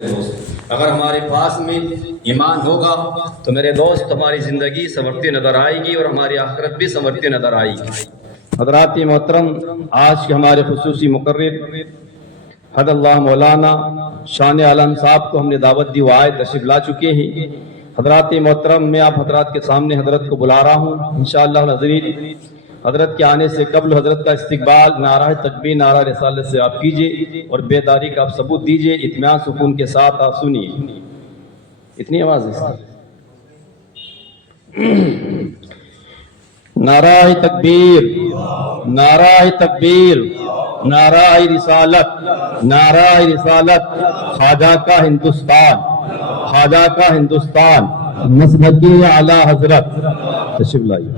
اگر ہمارے پاس میں ایمان ہوگا تو میرے دوست ہماری زندگی سنورتی نظر آئے گی اور ہماری آخرت بھی سنورتی نظر آئے گی۔ حضرات محترم، آج کے ہمارے خصوصی مقرر حد اللہ مولانا شان عالم صاحب کو ہم نے دعوت دی، وہ آئے تشریف لا چکے ہیں۔ حضرات محترم، میں آپ حضرات کے سامنے حضرت کو بلا رہا ہوں۔ انشاءاللہ ناظرین، حضرت کے آنے سے قبل حضرت کا استقبال نعرہ تکبیر، نعرہ رسالت سے آپ کیجئے اور بیداری کا آپ ثبوت دیجئے۔ اطمینان سکون کے ساتھ آپ سنیے۔ اتنی آواز ہے؟ نعرہ تکبیر، نعرہ تکبیر، نعرہ رسالت، نعرہ رسالت۔ خواجہ کا ہندوستان، خواجہ کا ہندوستان، مسلک اعلیٰ حضرت تشریف لائیے۔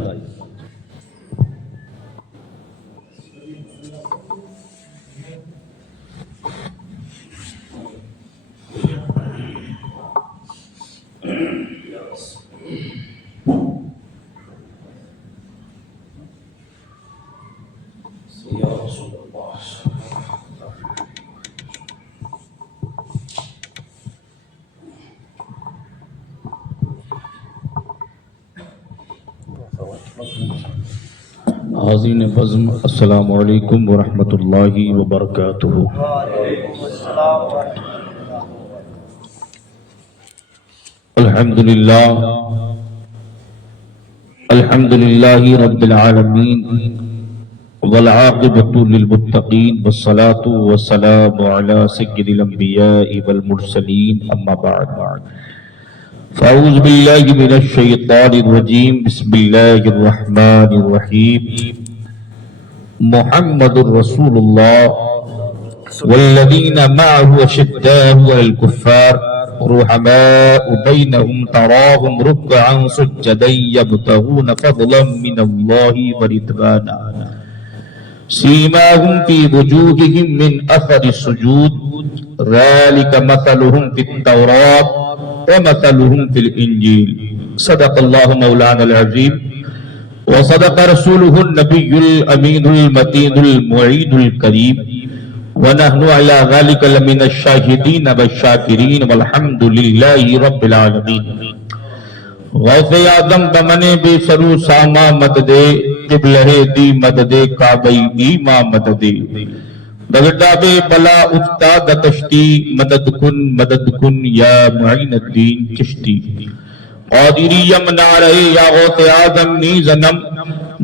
حاضرین بزم، السلام علیکم ورحمۃ اللہ وبرکاتہ۔ الحمدللہ رب العالمین والعاقبۃ للمتقین والصلاة والسلام علی سید الانبیاء والمرسلین، اما بعد۔ فاعوذ باللہ من الشیطان الرجیم، بسم اللہ الرحمن الرحیم۔ محمد رسول اللہ والذین معه اشداء علی الکفار رحماء بینہم تراہم رکعا سجدا یبتغون فضلا من اللہ ورضوانا سیماہم فی وجوہہم من اثر السجود ذالک مثلہم فی التوراۃ ومثلهم في الإنجيل۔ صدق الله مولانا العظيم وصدق رسوله النبي الأمين المتين المعين الكريم، ونحن على ذلك لمن الشاهدين والشاكرين، والحمد لله رب العالمين۔ غوث اعظم بمنے بے سرو ساما مدد قبلہ دی مدد کعبہ ایما مدد بغدہ بے بلا استاد کشتی مدد کن یا معین الدین چشتی۔ قادری یمنا رہے یا غوث اعظم نی زنم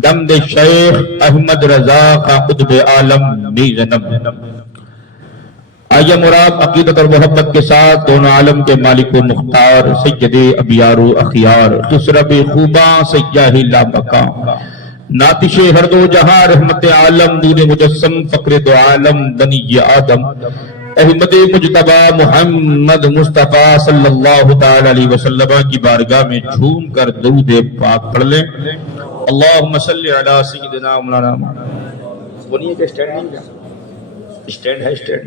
دم دے شیخ احمد رضا کا قطب عالم نی زنم۔ آئیے مراد عقیدت اور محبت کے ساتھ دونوں عالم کے مالک و مختار سید ابیار و اخیار خسرب خوباں سیاہ لامکاں ناتش ہر دو جہاں رحمت عالم نور مجسم فقر دو عالم بنی آدم احمد مجتبہ محمد مصطفیٰ صلی اللہ تعالی علیہ وسلم کی بارگاہ میں جھوم کر درود پاک پڑھ لیں۔ اللہم صلی علی سیدنا مولانا محمد۔ بنیے کہ اسٹینڈ نہیں کیا؟ اسٹینڈ ہے، اسٹینڈ۔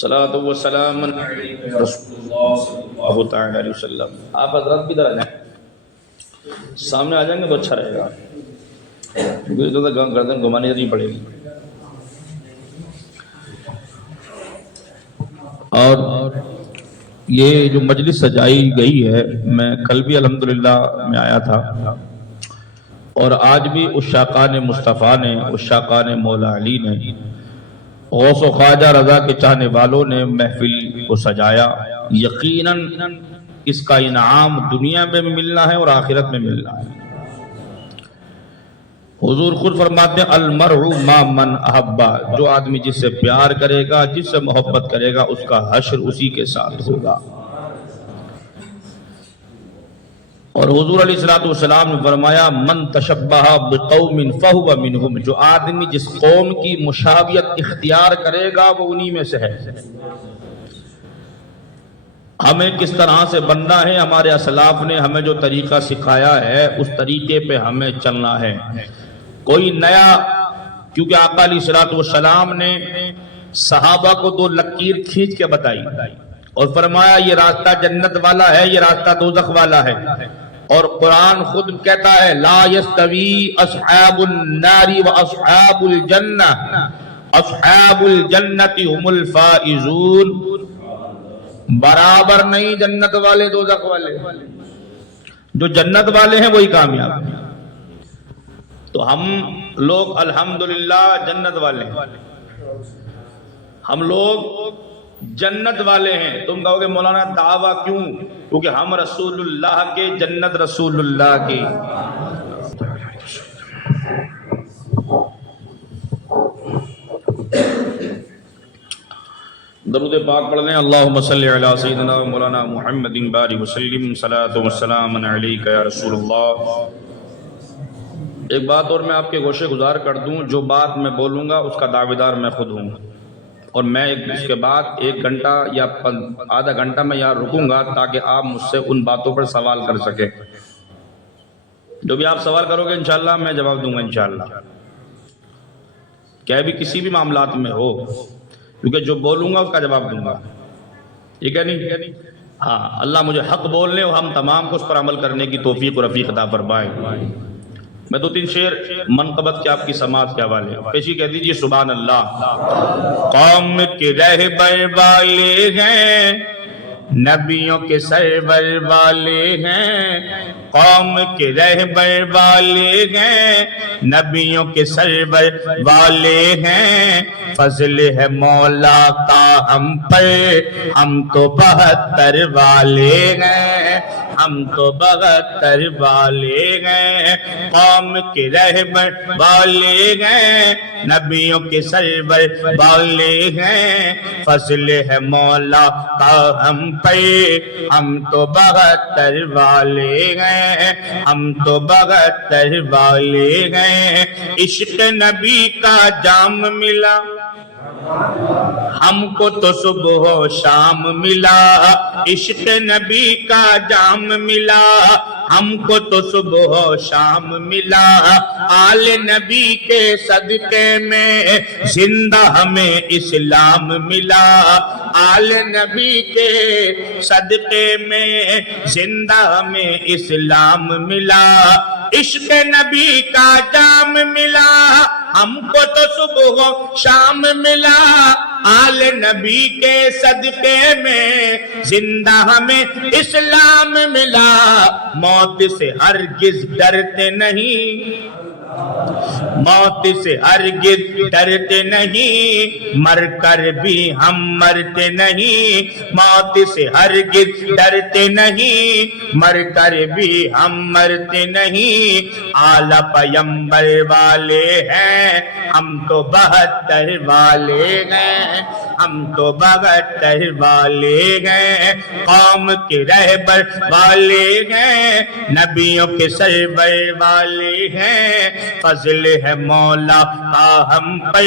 صلاۃ و سلام علی رسول اللہ صلی اللہ تعالی علیہ وسلم۔ آپ حضرات بھی درجہ ہیں، سامنے آ جائیں گے تو اچھا رہے گا، کیونکہ تو گردن گھمانی نہیں پڑے گی۔ اور یہ جو مجلس سجائی گئی ہے، میں کل بھی الحمدللہ میں آیا تھا، اور آج بھی عشاقان مصطفیٰ نے، عشاقان مولا علی نے، غوث و خواجہ رضا کے چاہنے والوں نے محفل کو سجایا۔ یقیناً اس کا انعام دنیا میں ملنا ہے اور آخرت میں ملنا ہے۔ حضور خود فرماتے ہیں المرء ما من احبا، جو آدمی جس سے پیار کرے گا، جس سے محبت کرے گا، اس کا حشر اسی کے ساتھ ہوگا۔ اور حضور علیہ السلام نے فرمایا من تشبہ بقوم فہو منہم، جو آدمی جس قوم کی مشابہت اختیار کرے گا وہ انہی میں سے ہے۔ ہمیں کس طرح سے بننا ہے، ہمارے اسلاف نے ہمیں جو طریقہ سکھایا ہے اس طریقے پہ ہمیں چلنا ہے۔ کوئی نیا، کیونکہ آقا علیہ السلام نے صحابہ کو دو لکیر کھینچ کے بتائی اور فرمایا یہ راستہ جنت والا ہے، یہ راستہ دوزخ والا ہے۔ اور قرآن خود کہتا ہے لا یستوی اصحاب النار و اصحاب الجنہ، اصحاب الجنت هم الفائزون، برابر نہیں جنت والے دوزخ والے، جو جنت والے ہیں وہی کامیاب ہیں۔ تو ہم لوگ الحمدللہ جنت والے ہیں، ہم لوگ جنت والے ہیں۔ تم کہو گے مولانا دعویٰ کیوں؟ کیونکہ ہم رسول اللہ کے، جنت رسول اللہ کی۔ درود پاک پڑھ لیں۔ اللہم صلی علی سیدنا مولانا محمد بارک وسلم، صلاۃ والسلام علیک یا رسول اللہ۔ ایک بات اور میں آپ کے گوشے گزار کر دوں، جو بات میں بولوں گا اس کا دعویدار میں خود ہوں، اور میں اس کے بعد 1 گھنٹہ یا آدھا گھنٹہ میں یہاں رکوں گا تاکہ آپ مجھ سے ان باتوں پر سوال کر سکیں۔ جو بھی آپ سوال کرو گے انشاءاللہ میں جواب دوں گا انشاءاللہ، کیا بھی کسی بھی معاملات میں ہو، کیونکہ جو بولوں گا اس کا جواب دوں گا، ٹھیک ہے نہیں؟ ہاں، اللہ مجھے حق بولنے اور ہم تمام کو اس پر عمل کرنے کی توفیق اور رفیق عطا فرمائے۔ میں 2-3 شعر منقبت کے آپ کی سماعت کے حوالے پیشی کہہ دیجیے۔ سبحان اللہ۔ قوم کے رہبر والے ہیں، نبیوں کے سرور والے ہیں، قوم کے رہبر والے ہیں، نبیوں کے سرور والے ہیں، فضل ہے مولا کا ہم پر، ہم تو 72 والے ہیں، ہم تو 72 والے ہیں، قوم کے رہبر والے ہیں، نبیوں کے سرور والے ہیں، فضل ہے مولا کا ہم پر، ہم تو 72 والے ہیں، ہم تو 72 والے ہیں۔ عشق نبی کا جام ملا ہم کو تو صبح و شام ملا، عشق نبی کا جام ملا ہم کو تو صبح و شام ملا، آل نبی کے صدقے میں زندہ ہمیں اسلام ملا، آل نبی کے صدقے میں زندہ ہمیں اسلام ملا، عشق نبی کا جام ملا ہم کو تو صبح و شام ملا، آل نبی کے صدقے میں زندہ ہمیں اسلام ملا، موت سے ہرگز ڈرتے نہیں، موت سے ہرگز ڈرتے نہیں، مر کر بھی ہم مرتے نہیں، موت سے ہرگز ڈرتے نہیں، مر کر بھی ہم مرتے نہیں، اعلیٰ پیمبر والے ہیں، ہم تو 72 والے ہیں، ہم تو 72 والے ہیں، قوم کے رہبر والے ہیں، نبیوں کے سرور والے ہیں، فضل ہے مولا کا ہم پر،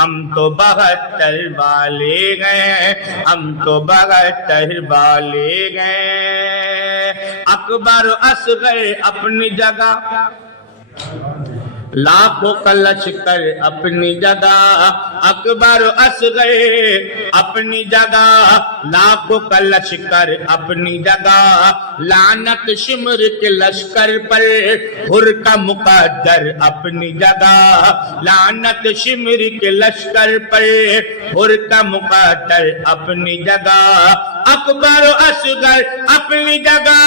ہم تو 72 والے ہیں، ہم تو 72 والے ہیں۔ اکبر و اصغر اپنی جگہ، لاکھوں کا لشکر اپنی جگہ، اکبر و اصغر اپنی جگہ، لاکھوں کا لشکر اپنی جگہ، لعنت شمر کے لشکر پر، حر کا مقدر اپنی جگہ، لعنت شمر کے لشکر پر، حر کا مقدر اپنی جگہ، اکبر و اصغر اپنی جگہ،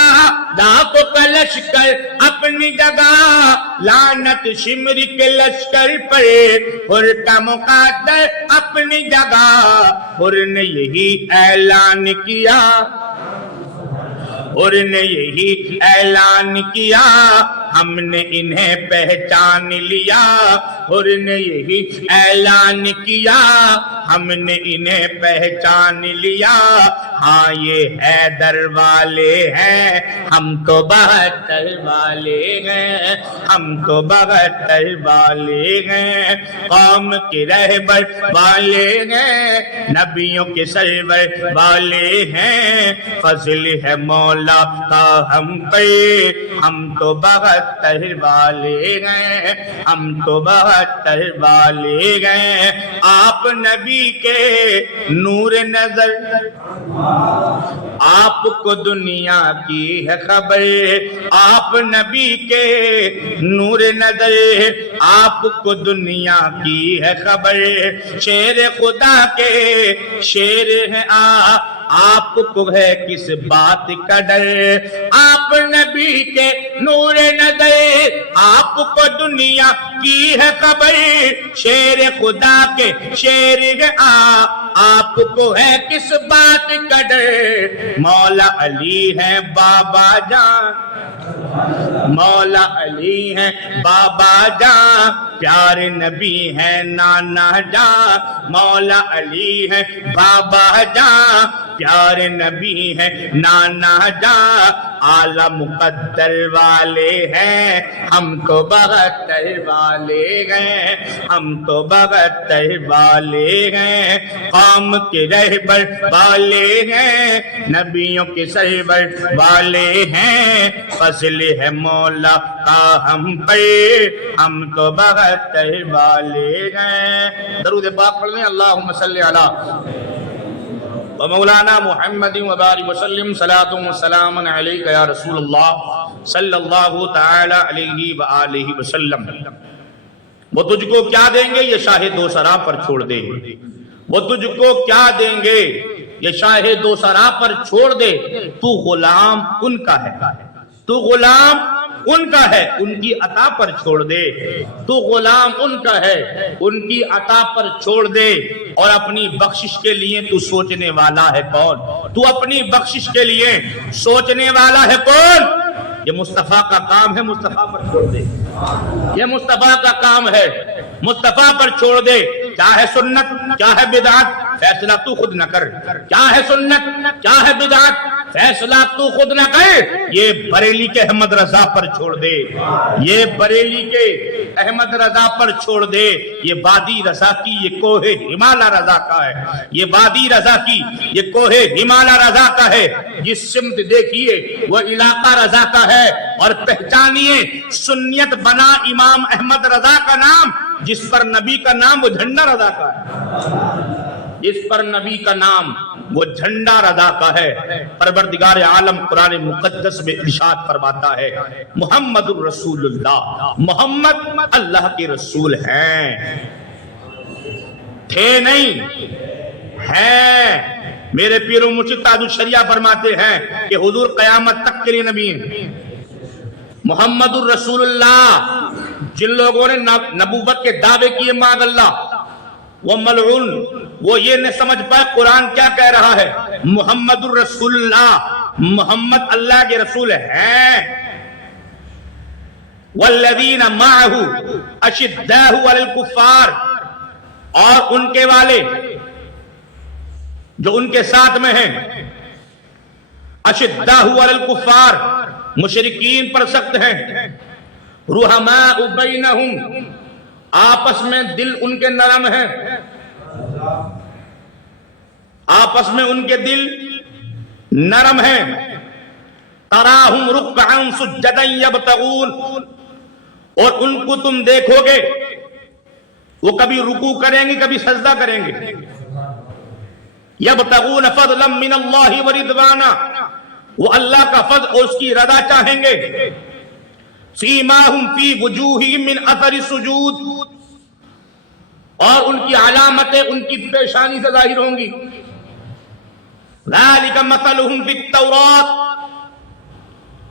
لاکھوں کا لشکر اپنی جگہ، لعنت شمر کے لشکر پر، حر کا مقدر اپنی جگہ، حر نے یہی اعلان کیا، حر نے یہی اعلان کیا، ہم نے انہیں پہچان لیا، حر نے یہی اعلان کیا، ہم نے انہیں پہچان لیا، ہاں یہ حیدر والے ہیں، ہم تو 72 والے ہیں، ہم تو 72 والے ہیں، قوم کے رہبر والے ہیں، نبیوں کے سرور والے ہیں، فضل ہے مولا کا ہم پہ، ہم تو 72 72 والے ہیں، ہم تو 72 والے ہیں، آپ نبی کے نور نظر، آپ کو دنیا کی ہے خبر، آپ نبی کے نور نظر، آپ کو دنیا کی ہے خبر، شیر خدا کے شیر ہیں آپ کو ہے کس بات کا ڈر، آپ نبی کے نور نظر، آپ کو دنیا کی ہے خبر، شیر خدا کے شیر ہیں آپ کو ہے کس بات کا ڈر، مولا علی ہیں بابا جان، مولا علی ہیں بابا جان، پیارے نبی ہیں نانا جان، مولا علی ہیں بابا جان، پیارے نبی ہیں نانا جان، اعلیٰ مقدر والے ہیں، ہم تو 72 والے ہیں، ہم تو 72 والے ہیں، قوم کے رہبر والے ہیں، نبیوں کے سرور والے ہیں، فضل ہے مولا کا ہم پر، ہم تو 72 والے ہیں۔ درود پاک پڑھ لیں، اللہم صلی علی ومولانا محمد وبارک وسلم، صلاۃ و سلام علیک یا رسول اللہ صلی اللہ تعالی علیہ وآلہ وسلم۔ وہ تجھ کو کیا دیں گے یہ شاہ دو سرا پر چھوڑ دے، وہ تجھ کو کیا دیں گے یہ شاہ دو سرا پر چھوڑ دے، تو غلام ان کا ہے، تو غلام ان کا ہے، ان کی عطا پر چھوڑ دے، تو غلام ان کا ہے، ان کی عطا پر چھوڑ دے، اور اپنی بخشش کے لیے تو سوچنے والا ہے کون، تو اپنی بخشش کے لیے سوچنے والا ہے کون، یہ مصطفیٰ کا کام ہے، مصطفیٰ پر چھوڑ دے، یہ مصطفیٰ کا کام ہے، مصطفیٰ پر چھوڑ دے، کیا ہے سنت کیا ہے بدعت فیصلہ تو خود نہ کر، کیا ہے سنت کیا ہے بدعت فیصلہ تو خود نہ کر، یہ بریلی کے احمد رضا پر چھوڑ دے، یہ بریلی کے احمد رضا پر چھوڑ دے، یہ وادی رضا کی یہ کوہ ہمالا رضا کا ہے، یہ وادی رضا کی یہ کوہ ہمالا رضا کا ہے، جس سمت دیکھیے وہ علاقہ رضا کا ہے، اور پہچانیے سنیت بنا امام احمد رضا کا نام، جس پر نبی کا نام وہ جھنڈا رضا کا ہے، جس پر نبی کا نام وہ جھنڈا رضا کا ہے۔ پروردگار عالم قرآن مقدس میں ارشاد فرماتا ہے، محمد الرسول اللہ، محمد اللہ کے رسول ہیں، تھے نہیں ہیں۔ میرے پیر و مرشد تاج الشریعہ فرماتے ہیں کہ حضور قیامت تک کے لیے نبی ہیں۔ محمد الرسول اللہ، جن لوگوں نے نبوت کے دعوے کیے معاذ اللہ، وہ ملعون، وہ یہ نہ سمجھ پائے قرآن کیا کہہ رہا ہے، محمد الرسول اللہ، محمد اللہ کے رسول ہیں۔ والذین معہ اشداء علی الکفار، اور ان کے والے جو ان کے ساتھ میں ہیں، اشداء علی الکفار، مشرکین پر سخت ہیں، رحماء بینہم، آپس میں دل ان کے نرم ہیں، آپس میں ان کے دل نرم ہیں، تراہم رکعا سجدا یبتغون، اور ان کو تم دیکھو گے وہ کبھی رکوع کریں گے کبھی سجدہ کریں گے، یبتغون فضلا من اللہ ورضوانا، وہ اللہ کا فضل اور اس کی رضا چاہیں گے، سیماہم فی وجوہہم من اثر السجود، اور ان کی علامتیں ان کی پیشانی سے ظاہر ہوں گی، ذالک مثلہم فی التوراۃ،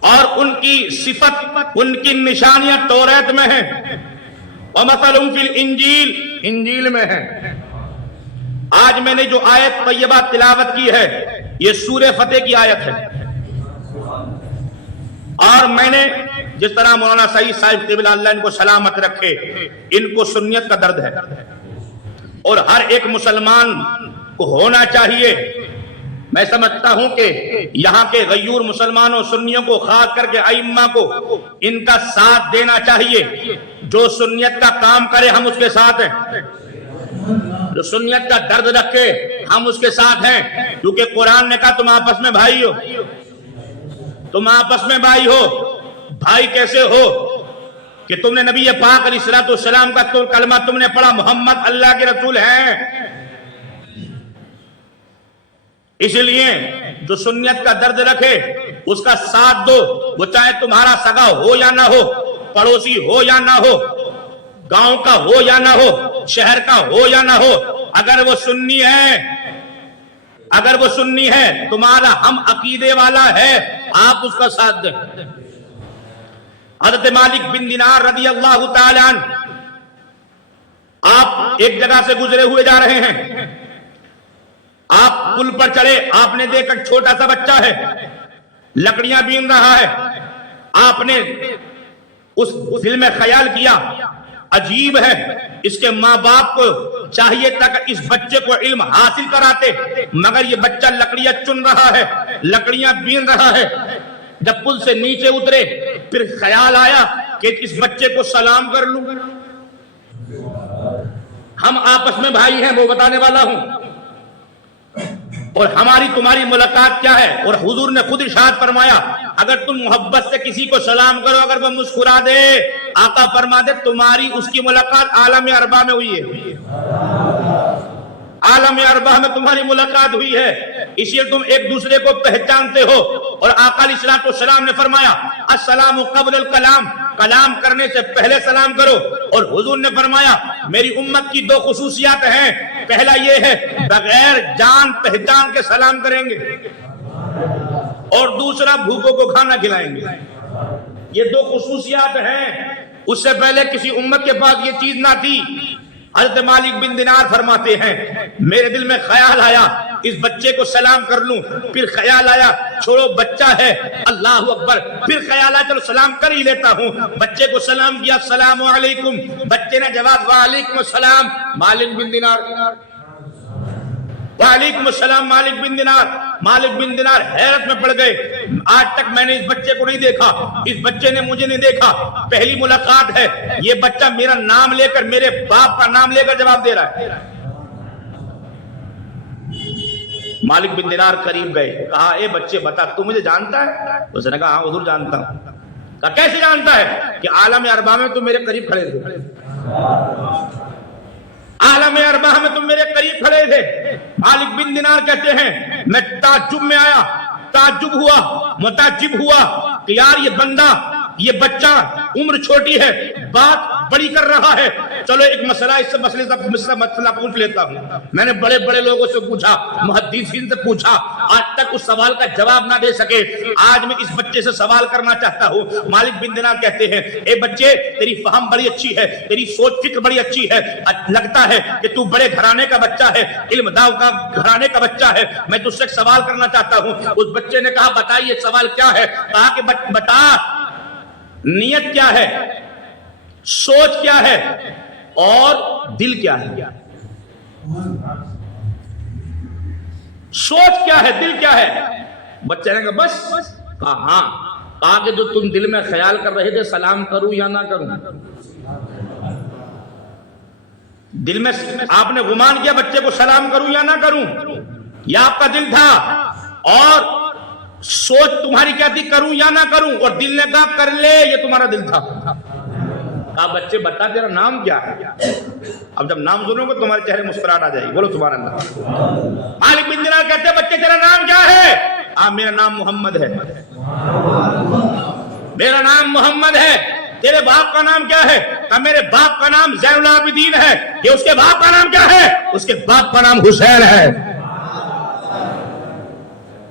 اور ان کی صفت ان کی نشانیاں توریت میں ہیں، ومثلہم فی الانجیل، انجیل میں ہیں۔ آج میں نے جو آیت طیبہ تلاوت کی ہے یہ سورہ فتح کی آیت ہے، اور میں نے جس طرح مولانا سعید صاحب قبلہ اللہ ان کو سلامت رکھے، ان کو سنیت کا درد ہے، اور ہر ایک مسلمان کو ہونا چاہیے۔ میں سمجھتا ہوں کہ یہاں کے غیور مسلمانوں سنیوں کو، خاص کر کے ائمہ کو، ان کا ساتھ دینا چاہیے۔ جو سنیت کا کام کرے ہم اس کے ساتھ ہیں، جو سنیت کا درد رکھے ہم اس کے ساتھ ہیں، کیونکہ قرآن نے کہا تم آپس میں بھائی ہو، تم آپس میں بھائی ہو۔ بھائی کیسے ہو؟ کہ تم نے نبی پاک علیہ الصلوۃ والسلام کا تو کلمہ تم نے پڑھا محمد اللہ کے رسول ہیں. اس لیے جو سنیت کا درد رکھے اس کا ساتھ دو، وہ چاہے تمہارا سگا ہو یا نہ ہو، پڑوسی ہو یا نہ ہو، گاؤں کا ہو یا نہ ہو، شہر کا ہو یا نہ ہو، اگر وہ سنی ہے تمہارا ہم عقیدے والا ہے، آپ اس کا ساتھ دیں. حضرت مالک بن دینار رضی اللہ تعالی عنہ، آپ ایک جگہ سے گزرے ہوئے جا رہے ہیں، آپ پل پر چڑھے، آپ نے دیکھا چھوٹا سا بچہ ہے لکڑیاں بین رہا ہے. آپ نے اس دل میں خیال کیا عجیب ہے، اس کے ماں باپ کو چاہیے تھا کہ اس بچے کو علم حاصل کراتے، مگر یہ بچہ لکڑیاں چن رہا ہے، لکڑیاں بین رہا ہے. جب پل سے نیچے اترے پھر خیال آیا کہ اس بچے کو سلام کر لوں. ہم آپس میں بھائی ہیں، وہ بتانے والا ہوں، اور ہماری تمہاری ملاقات کیا ہے. اور حضور نے خود ارشاد فرمایا اگر تم محبت سے کسی کو سلام کرو، اگر وہ مسکرا دے، آقا فرما دے تمہاری اس کی ملاقات عالم اربع میں ہوئی ہے، عالم اربع میں تمہاری ملاقات ہوئی ہے. اس لیے تم ایک دوسرے کو پہچانتے ہو. اور آقا علیہ الصلوۃ والسلام نے فرمایا السلام قبل الکلام، کلام کرنے سے پہلے سلام کرو. اور حضور نے فرمایا میری امت کی دو خصوصیات ہیں، پہلا یہ ہے بغیر جان پہچان کے سلام کریں گے، اور دوسرا بھوکوں کو کھانا کھلائیں گے. یہ دو خصوصیات ہیں، اس سے پہلے کسی امت کے پاس یہ چیز نہ تھی. حضرت مالک بن دینار فرماتے ہیں میرے دل میں خیال آیا اس بچے کو سلام کر لوں، پھر خیال آیا چھوڑو بچہ ہے، اللہ اکبر، پھر خیال آیا چلو سلام کر ہی لیتا ہوں. بچے کو سلام کیا السلام علیکم، بچے نے جواب وعلیکم السلام. مالک بن دینار وعلیکم السلام مالک بن دینار. مالک بن دینار حیرت میں پڑ گئے، آج تک میں نے اس بچے کو نہیں دیکھا، اس بچے نے مجھے نہیں دیکھا، پہلی ملاقات ہے، یہ بچہ میرا نام لے کر، میرے باپ کا نام لے کر جواب دے رہا ہے. مالک بن دینار قریب گئے، کہا اے بچے بتا تو مجھے جانتا ہے؟ اس نے کہا ہاں حضور جانتا ہوں. کہا کیسے جانتا ہے؟ کہ عالم اربع میں تم میرے قریب کھڑے تھے، عالم اربع میں تم میرے قریب کھڑے تھے. مالک بن دینار کہتے ہیں میں تعجب میں آیا، تعجب ہوا، متعجب ہوا کہ یار یہ بندہ، یہ بچہ عمر چھوٹی ہے، بات بڑی کر رہا ہے. چلو ایک مسئلہ اس سے مسئلہ پوچھ لیتا ہوں. میں نے بڑے بڑے لوگوں سے پوچھا، محدثین سے پوچھا، آج تک اس سوال کا جواب نہ دے سکے. آج میں اس بچے سے سوال کرنا چاہتا ہوں. مالک بن دینار کہتے ہیں اے بچے تیری فہم بڑی اچھی ہے، تیری سوچ فکر بڑی اچھی ہے، لگتا ہے کہ تو بڑے گھرانے کا بچہ ہے، علم داؤ کا گھرانے کا بچہ ہے. میں تجھ سے سوال کرنا چاہتا ہوں. اس بچے نے کہا بتائیے سوال کیا ہے؟ کہا کہ بتا نیت کیا ہے، سوچ کیا ہے، اور دل کیا ہے. سوچ کیا ہے، دل کیا ہے؟ بچے نے کہا بس. کہا ہاں. کہا کہ جو تم دل میں خیال کر رہے تھے سلام کروں یا نہ کروں، دل میں آپ نے گمان کیا بچے کو سلام کروں یا نہ کروں، یہ آپ کا دل تھا. اور سوچ تمہاری کیا تھی کروں یا نہ کروں، اور دل نے کہا کر لے، یہ تمہارا دل تھا. کہا بچے بتا تیرا نام کیا ہے؟ اب جب نام سنو گے تمہارے چہرے مسکراہٹ آ جائے گی، بولو سبحان اللہ. مالک بن دینار کہتے ہیں بچے تیرا نام کیا ہے؟ میرا نام محمد ہے. میرا نام محمد ہے. تیرے باپ کا نام کیا ہے؟ کہا میرے باپ کا نام زین العابدین ہے. یہ اس کے باپ کا نام کیا ہے؟ اس کے باپ کا نام حسین ہے.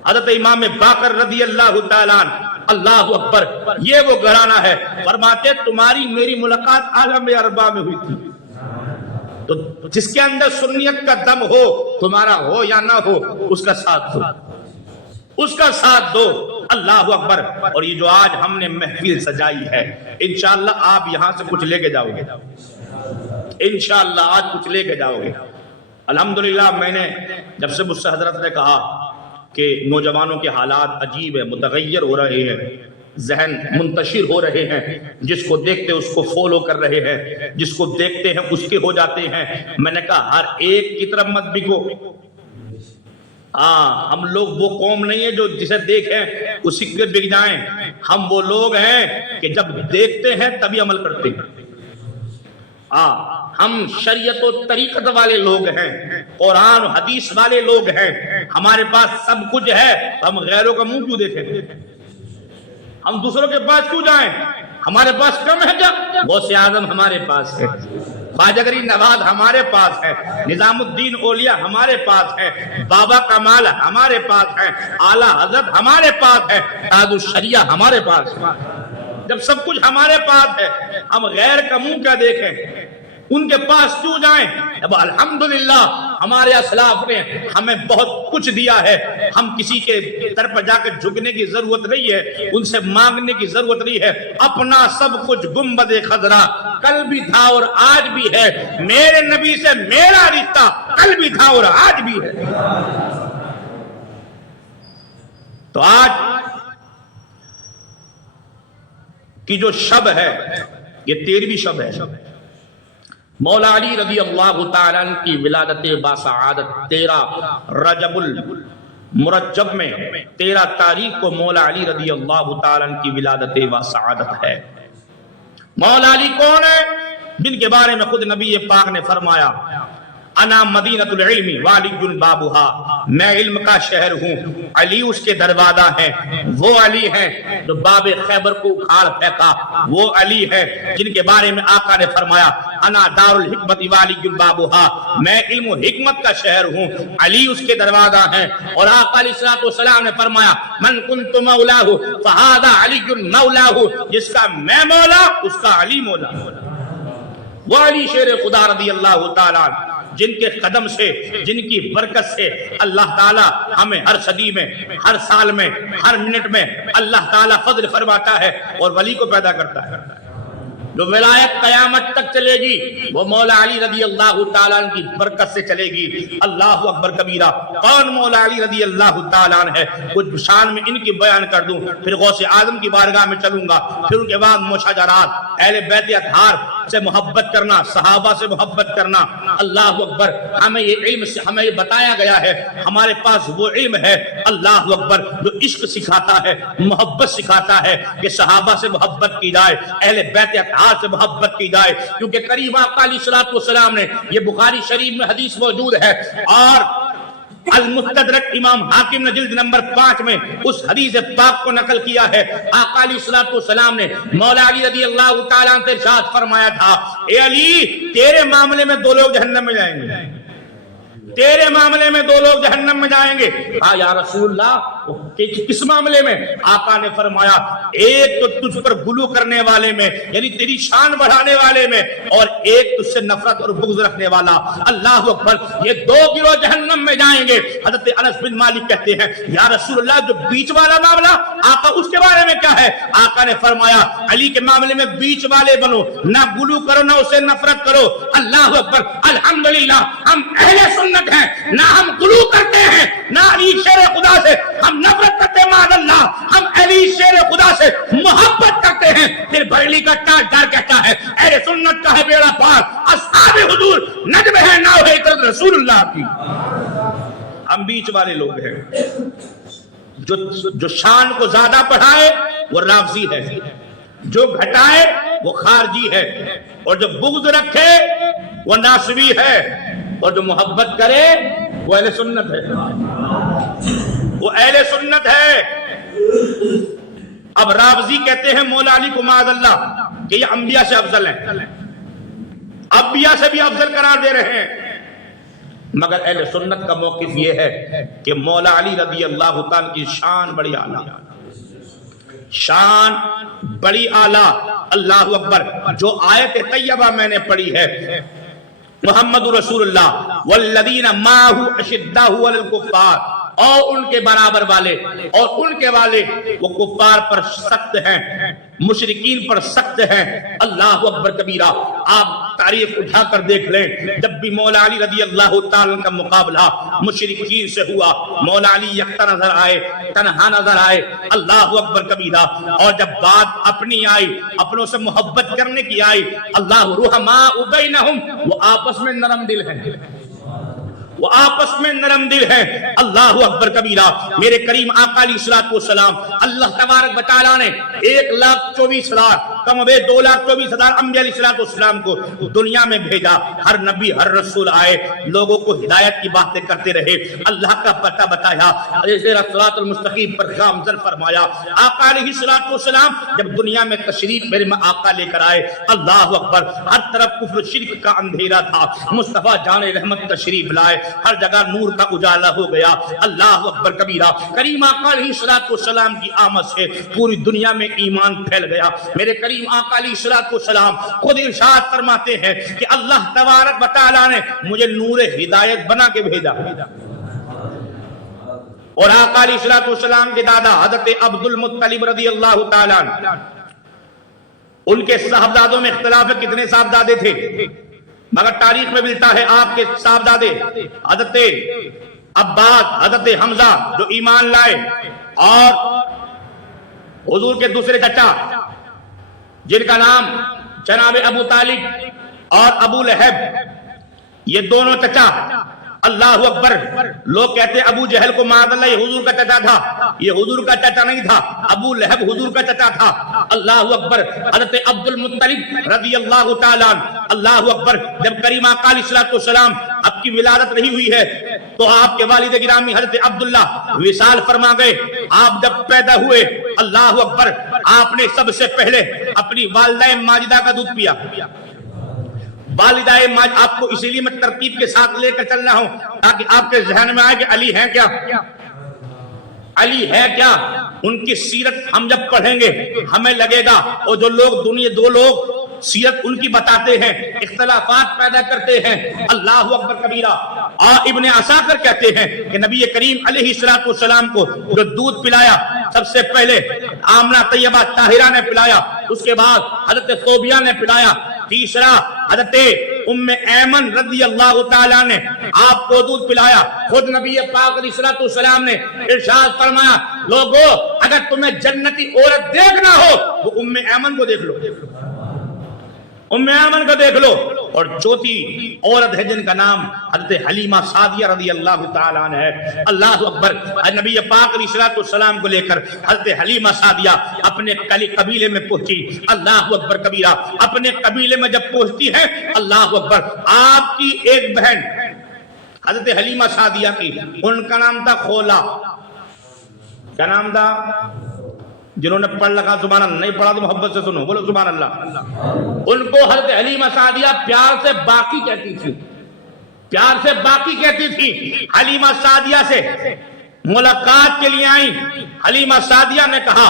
حضرت امام باقر رضی اللہ تعالیٰ عنہ، اللہ اکبر، یہ وہ گھرانہ ہے. فرماتے تمہاری میری ملاقات عالم اربع میں ہوئی تھی. تو جس کے اندر سنیت کا دم ہو، تمہارا ہو یا نہ ہو، اس کا ساتھ دو، اس کا ساتھ دو. اللہ اکبر. اور یہ جو آج ہم نے محفل سجائی ہے، انشاءاللہ آپ یہاں سے کچھ لے کے جاؤ گے، انشاءاللہ آج کچھ لے کے جاؤ گے. الحمدللہ میں نے جب سے مجھ سے حضرت نے کہا کہ نوجوانوں کے حالات عجیب ہیں، متغیر ہو رہے ہیں، ذہن منتشر ہو رہے ہیں، جس کو دیکھتے اس کو فالو کر رہے ہیں، جس کو دیکھتے ہیں اس کے ہو جاتے ہیں. میں نے کہا ہر ایک کی طرف مت بکو، ہاں ہم لوگ وہ قوم نہیں ہے جو جسے دیکھیں اسی کے بک جائیں. ہم وہ لوگ ہیں کہ جب دیکھتے ہیں تبھی عمل کرتے ہیں. ہم شریعت و طریقت والے لوگ ہیں, قرآن و حدیث والے لوگ ہیں. ہمارے پاس سب کچھ ہے, ہم غیروں کا منہ کیوں دیکھیں؟ ہم دوسروں کے پاس کیوں جائیں؟ ہمارے پاس کم ہے کیا؟ غوث اعظم ہمارے پاس ہے, خواجہ غریب نواز ہمارے پاس ہے, نظام الدین اولیاء ہمارے پاس ہے, بابا کمال ہمارے پاس ہے, اعلیٰ حضرت ہمارے پاس ہے, تاج الشریعہ ہمارے پاس ہے. جب سب کچھ ہمارے پاس ہے ہم غیر کا منہ کیا دیکھیں؟ ان کے پاس کیوں جائیں؟ اب الحمدللہ ہمارے اسلاف نے ہمیں بہت کچھ دیا ہے. ہم کسی کے در پر جا کے جھکنے کی ضرورت نہیں ہے, ان سے مانگنے کی ضرورت نہیں ہے. اپنا سب کچھ گنبد خضرا کل بھی تھا اور آج بھی ہے. میرے نبی سے میرا رشتہ کل بھی تھا اور آج بھی ہے. تو آج کی جو شب ہے یہ 13ویں شب ہے. مولا علی رضی اللہ تعالیٰ عنہ کی ولادت باسعادت 13 رجب المرجب میں 13 تاریخ کو مولا علی رضی اللہ تعالیٰ عنہ کی ولادت باسعادت ہے. مولا علی کون ہے؟ جن کے بارے میں خود نبی پاک نے فرمایا انا مدینۃ العلم وعلی بابها, میں علم کا شہر ہوں, علی اس کے دروازہ ہیں. وہ علی ہیں جو باب خیبر کو اکھاڑ پھینکا, وہ علی ہیں جن کے بارے میں آقا نے فرمایا انا دار الحکمت وعلی بابها, میں علم و حکمت کا شہر ہوں, علی اس کے دروازہ ہیں. اور آقا علیہ الصلوۃ والسلام نے فرمایا من کنت مولاہ فہذا علی مولاہ, جس کا میں مولا اس کا علی مولا. وہ علی شیر خدا رضی اللہ تعالیٰ جن کے قدم سے, جن کی برکت سے اللہ تعالیٰ ہمیں ہر صدی میں, ہر سال میں, ہر منٹ میں اللہ تعالیٰ فضل فرماتا ہے اور ولی کو پیدا کرتا ہے. جو ولایت قیامت تک چلے گی وہ مولا علی رضی اللہ تعالیٰ عنہ کی برکت سے چلے گی. اللہ اکبر کبیرہ. کون مولا علی رضی اللہ تعالیٰ عنہ ہے؟ کچھ شان میں ان کی بیان کر دوں, پھر غوث اعظم کی بارگاہ میں چلوں گا, پھر ان کے بعد مشاجرات, اہل بیت اطہار سے محبت کرنا, صحابہ سے محبت کرنا. اللہ اکبر. ہمیں یہ علم ہمیں یہ بتایا گیا ہے, ہمارے پاس وہ علم ہے اللہ اکبر جو عشق سکھاتا ہے, محبت سکھاتا ہے کہ صحابہ سے محبت کی جائے, اہل بیت اطہار سے محبت کی جائے. کیونکہ قریب آقا علیہ الصلوۃ والسلام نے, یہ بخاری شریف میں حدیث موجود ہے اور المستدرک امام حاکم نے جلد نمبر 5 میں اس حدیث پاک کو نقل کیا ہے. آقا علیہ الصلوۃ والسلام نے مولا علی رضی اللہ تعالیٰ عنہ سے ارشاد فرمایا تھا اے علی تیرے معاملے میں 2 لوگ جہنم میں جائیں گے, تیرے معاملے میں 2 لوگ جہنم میں جائیں گے. کہا یا رسول اللہ کس معاملے میں؟ آقا نے فرمایا ایک تو تجھ پر گلو کرنے والے میں, یعنی تیری شان بڑھانے والے میں, اور ایک تجھ سے نفرت اور بغض رکھنے والا. اللہ اکبر. یہ 2 گروہ جہنم میں جائیں گے. حضرت انس بن مالک کہتے ہیں یا رسول اللہ جو بیچ والا معاملہ آقا اس کے بارے میں کیا ہے؟ آقا نے فرمایا علی کے معاملے میں بیچ والے بنو, نہ گلو کرو نہ اسے نفرت کرو. اللہ اکبر. الحمدللہ ہم اہل سنت ہیں, نہ ہم گلو کرتے ہیں نہ علی شیر خدا سے ہم نفرت کرتے ہیں. معاذ اللہ ہم علی شیر خدا سے محبت کرتے ہیں. پھر بریلی کا تاجدار کہتا ہے اہل سنت کا ہے بیڑا پار, اصحاب حضور نجم ہے ناو ہے عطرت رسول اللہ کی. ہم بیچ والے لوگ ہیں. جو شان کو زیادہ بڑھائے وہ رافضی ہے, جو گھٹائے وہ خارجی ہے, اور جو بغض رکھے وہ ناصبی ہے, اور جو محبت کرے وہ اہل سنت ہے. وہ اہل سنت ہے. اب رافضی کہتے ہیں مولا علی کو معاذ اللہ کہ یہ انبیاء سے افضل ہیں, انبیاء سے بھی افضل قرار دے رہے ہیں. مگر اہل سنت کا موقف یہ ہے کہ مولا علی رضی اللہ تعالیٰ کی شان بڑی اعلیٰ, شان بڑی اعلیٰ. اللہ اکبر. جو آیت طیبہ میں نے پڑھی ہے محمد رسول اللہ والذین معہ اشداء علی الکفار, اور ان کے برابر والے اور ان کے والے وہ کفار پر سخت ہیں, مشرکین پر سخت ہیں. اللہ اکبر کبیرہ. آپ تاریخ اٹھا کر دیکھ لیں, جب بھی مولا علی رضی اللہ تعالیٰ کا مقابلہ مشرکین سے ہوا, مولا علی یکتا نظر آئے, تنہا نظر آئے. اللہ اکبر کبیرہ. اور جب بات اپنی آئی, اپنوں سے محبت کرنے کی آئی, اللہ رحماء بینہم, وہ آپس میں نرم دل ہیں, وہ آپس میں نرم دل ہیں. اللہ اکبر کبیرہ. میرے کریم آقا علیہ الصلوۃ والسلام اللہ تبارک و تعالیٰ نے 1,24,000 کم و بیش 2,24,000 انبیاء علیہ الصلوۃ والسلام کو دنیا میں بھیجا. ہر نبی ہر رسول آئے, لوگوں کو ہدایت کی باتیں کرتے رہے, اللہ کا پتہ بتایا, صراط المستقیم پر گامزن فرمایا. آقا علیہ الصلوۃ والسلام جب دنیا میں تشریف میرے آقا لے کر آئے, اللہ اکبر, ہر طرف کفر شرک کا اندھیرا تھا. مصطفیٰ جان رحمت تشریف لائے, ہر جگہ نور کا اجالا ہو گیا. اللہ اکبر کبیرہ. کریم آقا علیہ الصلوۃ والسلام کی آمد سے پوری دنیا میں ایمان پھیل گیا. میرے کریم آقا علیہ الصلوۃ والسلام خود ارشاد فرماتے ہیں کہ اللہ تبارک و تعالیٰ نے مجھے نور ہدایت بنا کے بھیجا. اور آقا علیہ الصلوۃ والسلام کے دادا حضرت عبد المطلب رضی اللہ تعالیٰ عنہ, ان کے صاحبزادوں میں اختلاف ہے کتنے صاحبزادے تھے, مگر تاریخ میں ملتا ہے آپ کے صاحبزادے حضرت عباس, حضرت حمزہ جو ایمان لائے, اور حضور کے دوسرے چچا جن کا نام جناب ابو طالب اور ابو لہب, یہ دونوں چچا. اللہ اکبر. لوگ کہتے ہیں ابو جہل کو معاذ اللہ یہ حضور کا چچا تھا, یہ حضور کا چچا نہیں تھا, ابو لہب حضور کا چچا تھا. اللہ اکبر. حضرت عبد المطلب رضی اللہ تعالیٰ عنہ, اللہ اکبر, جب کریم آقا علیہ الصلوۃ والسلام اب کی ولادت نہیں ہوئی ہے تو آپ کے والد گرامی حضرت عبداللہ وصال فرما گئے. آپ جب پیدا ہوئے, اللہ اکبر, آپ نے سب سے پہلے اپنی والدہ ماجدہ کا دودھ پیا. والدہ ماجدہ, آپ کو اسی لیے میں ترتیب کے ساتھ لے کر چلنا ہوں تاکہ آپ کے ذہن میں آئے کہ علی ہے کیا, علی ہے کیا. ان کی سیرت ہم جب پڑھیں گے ہمیں لگے گا, اور جو لوگ دو لوگ سیرت ان کی بتاتے ہیں اختلافات پیدا کرتے ہیں. اللہ اکبر کبیرہ. اور ابن عساکر کہتے ہیں کہ نبی کریم علیہ الصلوۃ والسلام کو جو دودھ پلایا سب سے پہلے آمنہ طیبہ طاہرہ نے پلایا, اس کے بعد حضرت صوبیہ نے پلایا, تیسرا حضرت ام ایمن رضی اللہ تعالیٰ نے آپ کو دودھ پلایا. خود نبی پاک علیہ الصلوۃ والسلام نے ارشاد فرمایا, لوگو اگر تمہیں جنتی عورت دیکھنا ہو وہ ام ایمن کو دیکھ لو, ام ایمن کو دیکھ لو. اور چوتھی عورت ہے جن کا نام حضرت حلیمہ سعدیہ رضی اللہ تعالیٰ عنہ ہے. اللہ اکبر. نبی پاک علیہ الصلوۃ والسلام کو لے کر حضرت حلیمہ سعدیہ اپنے قبیلے میں پہنچی. اللہ اکبر کبیرہ. اپنے قبیلے میں جب پہنچتی ہے, اللہ اکبر, آپ کی ایک بہن حضرت حلیمہ سعدیہ کی, ان کا نام تھا خولا. کیا نام تھا؟ جنہوں نے پڑھ لگا سبحان اللہ, نہیں پڑھا تو محبت سے سنو, بولو سبحان اللہ. ان کو حضرت حلیمہ سعدیہ پیار سے باقی کہتی تھی, پیار سے باقی کہتی تھی. حلیمہ سعدیہ سے ملاقات کے لیے آئی. حلیمہ سعدیہ نے کہا,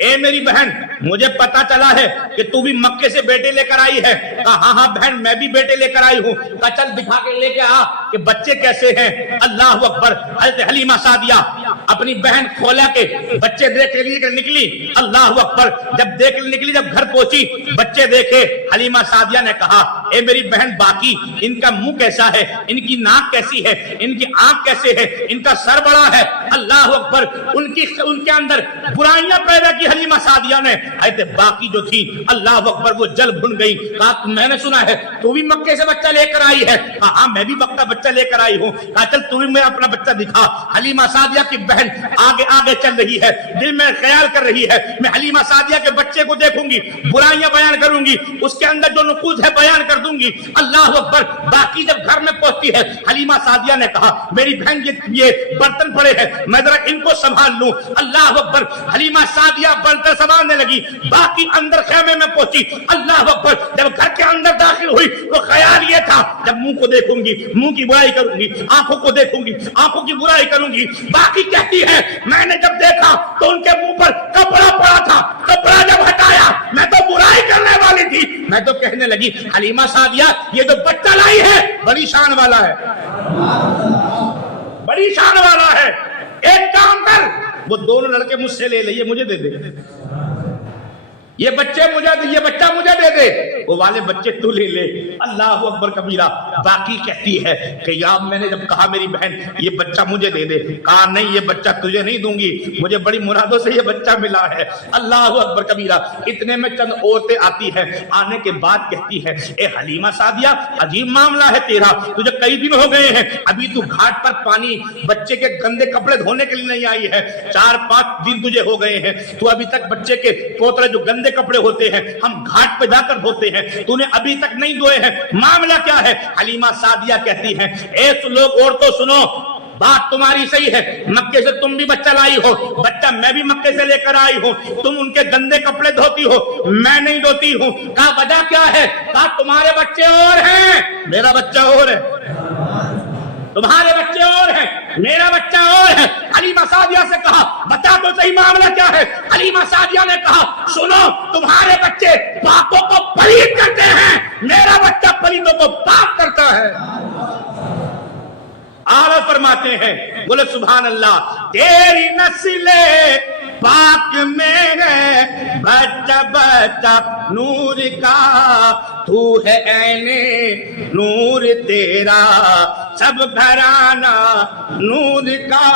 اے میری بہن, مجھے پتا چلا ہے کہ تو بھی مکے سے بیٹے لے کر آئی ہے. کہا ہاں بہن میں بھی بیٹے لے کر آئی ہوں. کہا چل دکھا کے لے کے آ کہ بچے کیسے ہیں. اللہ اکبر. حضرت حلیمہ سعدیہ اپنی بہن خولا کے بچے دیکھ کے نکلی. اللہ اکبر. جب دیکھ نکلی, جب گھر پہنچی, بچے دیکھے, حلیمہ سعدیہ نے کہا, اے میری بہن باقی, ان کا منہ کیسا ہے, ان کی ناک کیسی ہے, ان کی آنکھ کیسے ہے, ان کا سر بڑا ہے. اللہ اکبر. ان کے اندر برائیاں پیدا کی حلیمہ سعدیہ نے. حضرت باقی جو تھی, اللہ اکبر, وہ جل بھن گئی. کہا میں نے سنا ہے تو بھی مکے سے بچہ لے کر آئی ہے. کہا ہاں میں بھی بچہ لے کر آئی ہوں. کہا چل تو بھی میرا اپنا بچہ دکھا. حلیمہ سعدیہ کی بہن آگے آگے چل رہی ہے, دل میں خیال کر رہی ہے میں حلیمہ سعدیہ کے بچے کو دیکھوں گی, برائیاں بیان کروں گی, اس کے اندر جو نقوص ہے بیان کر دوں گی. اللہ اکبر. باقی جب گھر میں پہنچتی ہے, حلیمہ سعدیہ نے کہا میری بہن یہ برتن پڑے ہیں, میں ذرا ان کو سنبھال لوں. اللہ اکبر. حلیمہ سعدیہ برتن سنبھالنے لگی. باقی اندر خیمے میں پہنچی. اللہ اکبر. جب گھر کے اندر داخل ہوئی تو خیال یہ تھا جب منہ کو دیکھوں گی منہ کی برائی کروں گی, آنکھوں کو دیکھوں گی آنکھوں کی برائی کروں گی. باقی کہتی ہے میں نے جب دیکھا تو ان کے منہ پر کپڑا پڑا تھا, کپڑا جب ہٹایا میں تو برائی کرنے والی تھی. میں تو کہنے لگی حلیمہ سعدیہ یہ جو بچہ لائی ہے بڑی شان والا ہے, بڑی شان والا ہے. ایک کام کر, وہ دونوں لڑکے مجھ سے لے لئے, مجھے دے دے. یہ بچہ مجھے دے دے، وہ والے بچے تو لے لے۔ اللہ اکبر کبیرہ۔ باقی کہتی ہے کہ یا میں نے جب کہا میری بہن یہ بچہ مجھے دے دے، کہا نہیں یہ بچہ تجھے نہیں دوں گی، مجھے بڑی مرادوں سے یہ بچہ ملا ہے۔ اللہ اکبر کبیرہ۔ اتنے میں چند عورتیں آتی ہیں، آنے کے بعد کہتی ہے اے حلیمہ سعدیہ عجیب معاملہ ہے تیرا، تجھے کئی دن ہو گئے ہیں، ابھی تو گھاٹ پر پانی بچے کے گندے کپڑے دھونے کے لیے نہیں آئی ہے، 4-5 دن تجھے ہو گئے ہیں، تو ابھی تک بچے کے پوترے جو گندے کپڑے ہوتے ہیں ہم گھاٹ پہ جا کر دھوتے ہیں، تو نے ابھی تک نہیں دھوئے ہیں، معاملہ کیا ہے؟ حلیمہ سعدیہ کہتی ہیں اے لوگ عورتوں سنو، بات تمہاری صحیح ہے، مکے سے تم بھی بچہ لائی ہو، بچہ میں بھی مکے سے لے کر آئی ہوں، تم ان کے گندے کپڑے دھوتی ہو، میں نہیں دھوتی ہوں۔ کہا وجہ کیا ہے؟ کہا تمہارے بچے اور ہیں، میرا بچہ اور ہے، تمہارے بچے اور ہیں، میرا بچہ اور ہے۔ حلیمہ سعدیہ سے کہا بتا تو صحیح معاملہ کیا ہے؟ حلیمہ سعدیہ نے کہا سنو، تمہارے بچے پاکوں کو پلید کرتے ہیں، میرا بچہ پلیدوں کو پاک کرتا ہے۔ آقا فرماتے ہیں، بولے سبحان اللہ، تیری نسل پاک میں ہے بچہ بچہ نور کا، تو ہے عین نور تیرا سب گھرانہ نور کا۔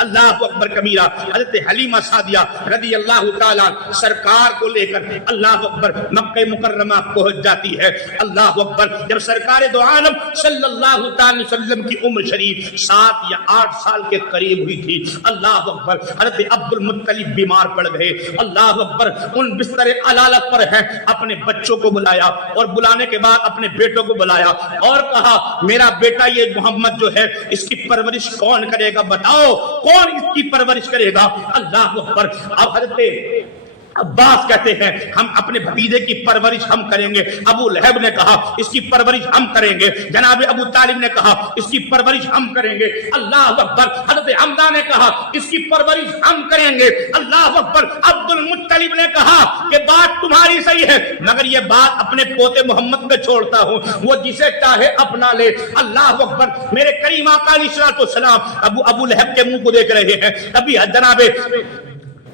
اللہ اکبر کبیرہ۔ حضرت حلیمہ سعدیہ رضی اللہ تعالیٰ سرکار کو لے کر اللہ اکبر مکہ مکرمہ پہنچ جاتی ہے۔ اللہ اکبر۔ جب سرکار دو عالم صلی اللہ تعالی وسلم کی عمر شریف 7 یا 8 سال کے قریب ہوئی تھی، اللہ اکبر، حضرت عبد المطلب بیمار پڑ گئے۔ اللہ اکبر، ان بستر علالت پر ہیں، اپنے بچوں کو بلایا اور بلانے کے بعد اپنے بیٹوں کو بلایا اور کہا میرا بیٹا یہ محمد جو ہے اس کی پرورش کون کرے گا؟ بتاؤ کون اس کی پرورش کرے گا؟ اللہ اکبر۔ اب حضرت عباس کہتے ہیں ہم اپنے بھتیجے کی پرورش ہم کریں گے۔ ابو لہب نے کہا اس کی پرورش ہم کریں گے۔ جناب ابو طالب نے کہا اس کی پرورش ہم کریں گے۔ اللہ اکبر۔ حضرت حمزہ نے کہا اس کی پرورش ہم کریں گے۔ اللہ اکبر۔ عبد المطلب نے کہا کہ بات تمہاری صحیح ہے مگر یہ بات اپنے پوتے محمد پہ چھوڑتا ہوں، وہ جسے چاہے اپنا لے۔ اللہ اکبر۔ میرے کریم آقا علیہ الصلوۃ والسلام ابو لہب کے منہ کو دیکھ رہے ہیں، کبھی جناب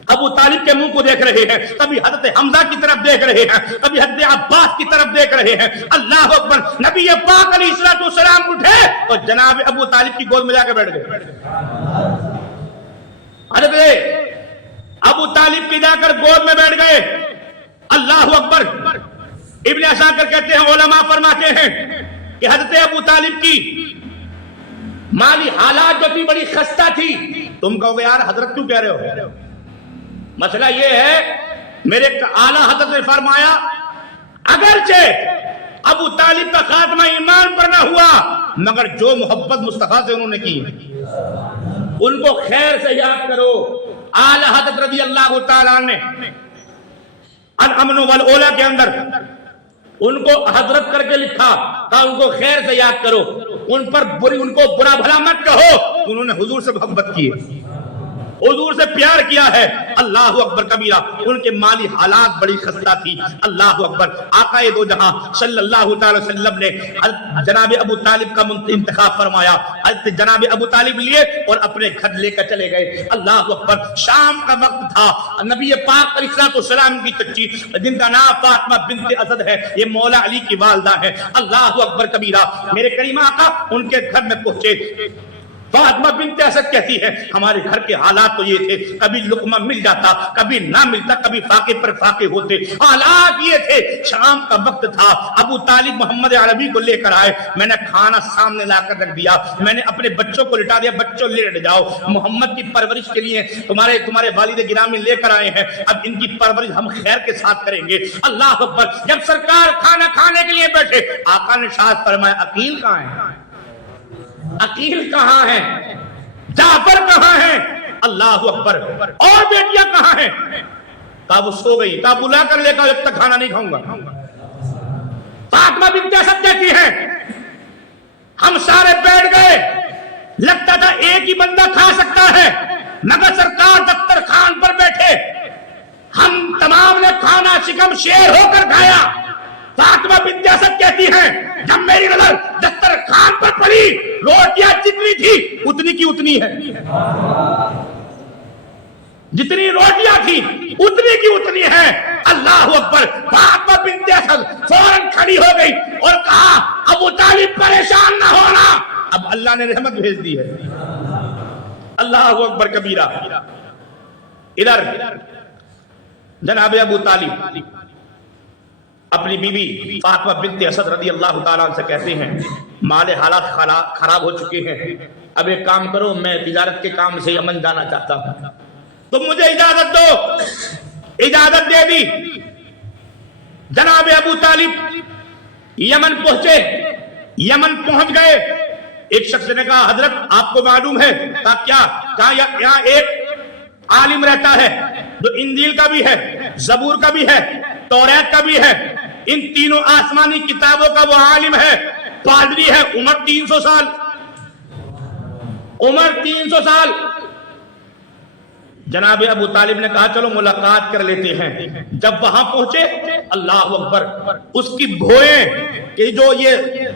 ابو طالب کے منہ کو دیکھ رہے ہیں، کبھی حضرت حمزہ کی طرف دیکھ رہے ہیں، کبھی حضرت عباس کی طرف دیکھ رہے ہیں۔ اللہ اکبر۔ نبی پاک علیہ الصلوۃ والسلام اٹھے اور جناب ابو طالب کی گود میں جا کے بیٹھ گئے۔ حضرت ابو طالب کی جا کر گود میں بیٹھ گئے۔ اللہ اکبر۔ ابن عساکر کہتے ہیں علماء فرماتے ہیں کہ حضرت ابو طالب کی مالی حالات جو تھی بڑی خستہ تھی۔ تم کہو گے یار حضرت کیوں کہہ رہے ہو؟ مسئلہ یہ ہے میرے اعلیٰ حضرت نے فرمایا اگرچہ ابو طالب کا خاتمہ ایمان پر نہ ہوا مگر جو محبت مصطفیٰ سے انہوں نے کی ان کو خیر سے یاد کرو۔ اعلیٰ حضرت رضی اللہ تعالیٰ نے الامن والعلا کے اندر ان کو حضرت کر کے لکھا تھا، ان کو خیر سے یاد کرو، ان کو برا بھلا مت کہو، انہوں نے حضور سے محبت کی ہے، حضور سے پیار کیا ہے۔ اللہ اکبر کبیرہ۔ ان کے مالی حالات بڑی خستہ تھی۔ اللہ اکبر۔ آقا دو جہاں صلی اللہ تعالی وسلم نے جناب ابو طالب کا انتخاب فرمایا، جناب ابو طالب لیے اور اپنے گھر لے کر چلے گئے۔ اللہ اکبر۔ شام کا وقت تھا، نبی پاک علیہ الصلوۃ والسلام کی چچی جن کا نام فاطمہ بنت اسد ہے، یہ مولا علی کی والدہ ہے۔ اللہ اکبر کبیرہ۔ میرے کریم آقا ان کے گھر میں پہنچے۔ فاطمہ بنت اسد کہتی ہے ہمارے گھر کے حالات تو یہ تھے، کبھی لقمہ مل جاتا کبھی نہ ملتا، کبھی فاقے پر فاقے ہوتے، حالات یہ تھے۔ شام کا وقت تھا، ابو طالب محمد عربی کو لے کر آئے، میں نے کھانا سامنے لا کر رکھ دیا، میں نے اپنے بچوں کو لٹا دیا، بچوں لیٹ جاؤ، محمد کی پرورش کے لیے تمہارے والد گرامی لے کر آئے ہیں، اب ان کی پرورش ہم خیر کے ساتھ کریں گے۔ اللہ اکبر۔ جب سرکار کھانا کھانے کے لیے بیٹھے، آقا نے شاد فرمایا عقیل کہاں ہے؟ عقیل کہاں ہے؟ جعفر کہاں ہے؟ اللہ اکبر۔ اور بیٹیاں کہاں ہیں؟ کہا وہ سو گئی، کہا بلا کر لے کر جب تک کھانا نہیں کھاؤں گا۔ فاطمہ بنت اسد کہتی ہیں ہم سارے بیٹھ گئے، لگتا تھا ایک ہی بندہ کھا سکتا ہے مگر سرکار دفتر خان پر بیٹھے، ہم تمام نے کھانا شکم شیر ہو کر کھایا۔ فاطمہ بنت اسد کہتی ہیں جب میری نظر دسترخوان پر پڑی، روٹیاں جتنی تھی اتنی کی اتنی ہے، جتنی روٹیاں تھی اتنی کی اتنی ہے۔ اللہ اکبر. فاطمہ بنت اسد فوراً کھڑی ہو گئی اور کہا ابو طالب پریشان نہ ہونا, اب اللہ نے رحمت بھیج دی ہے. اللہ اکبر کبیرہ. ادھر جناب ابو طالب اپنی بیوی فاطمہ بنت اسد رضی اللہ تعالیٰ عنہ سے کہتے ہیں مال حالات خراب ہو چکے ہیں, اب ایک کام کرو, میں تجارت کے کام سے یمن جانا چاہتا ہوں, تم مجھے اجازت دو. اجازت دے دی. جناب ابو طالب یمن پہنچے. یمن پہنچ گئے. ایک شخص نے کہا حضرت آپ کو معلوم ہے؟ کہا کیا؟ کہا یہاں ایک عالم رہتا ہے جو انجیل کا بھی ہے, زبور کا بھی ہے, توریت کا بھی ہے, ان تینوں آسمانی کتابوں کا وہ عالم ہے, پادری ہے, عمر 300 سال. عمر 300 سال. جناب ابو طالب نے کہا چلو ملاقات کر لیتے ہیں. جب وہاں پہنچے, اللہ اکبر, اس کی بھوئیں کہ جو یہ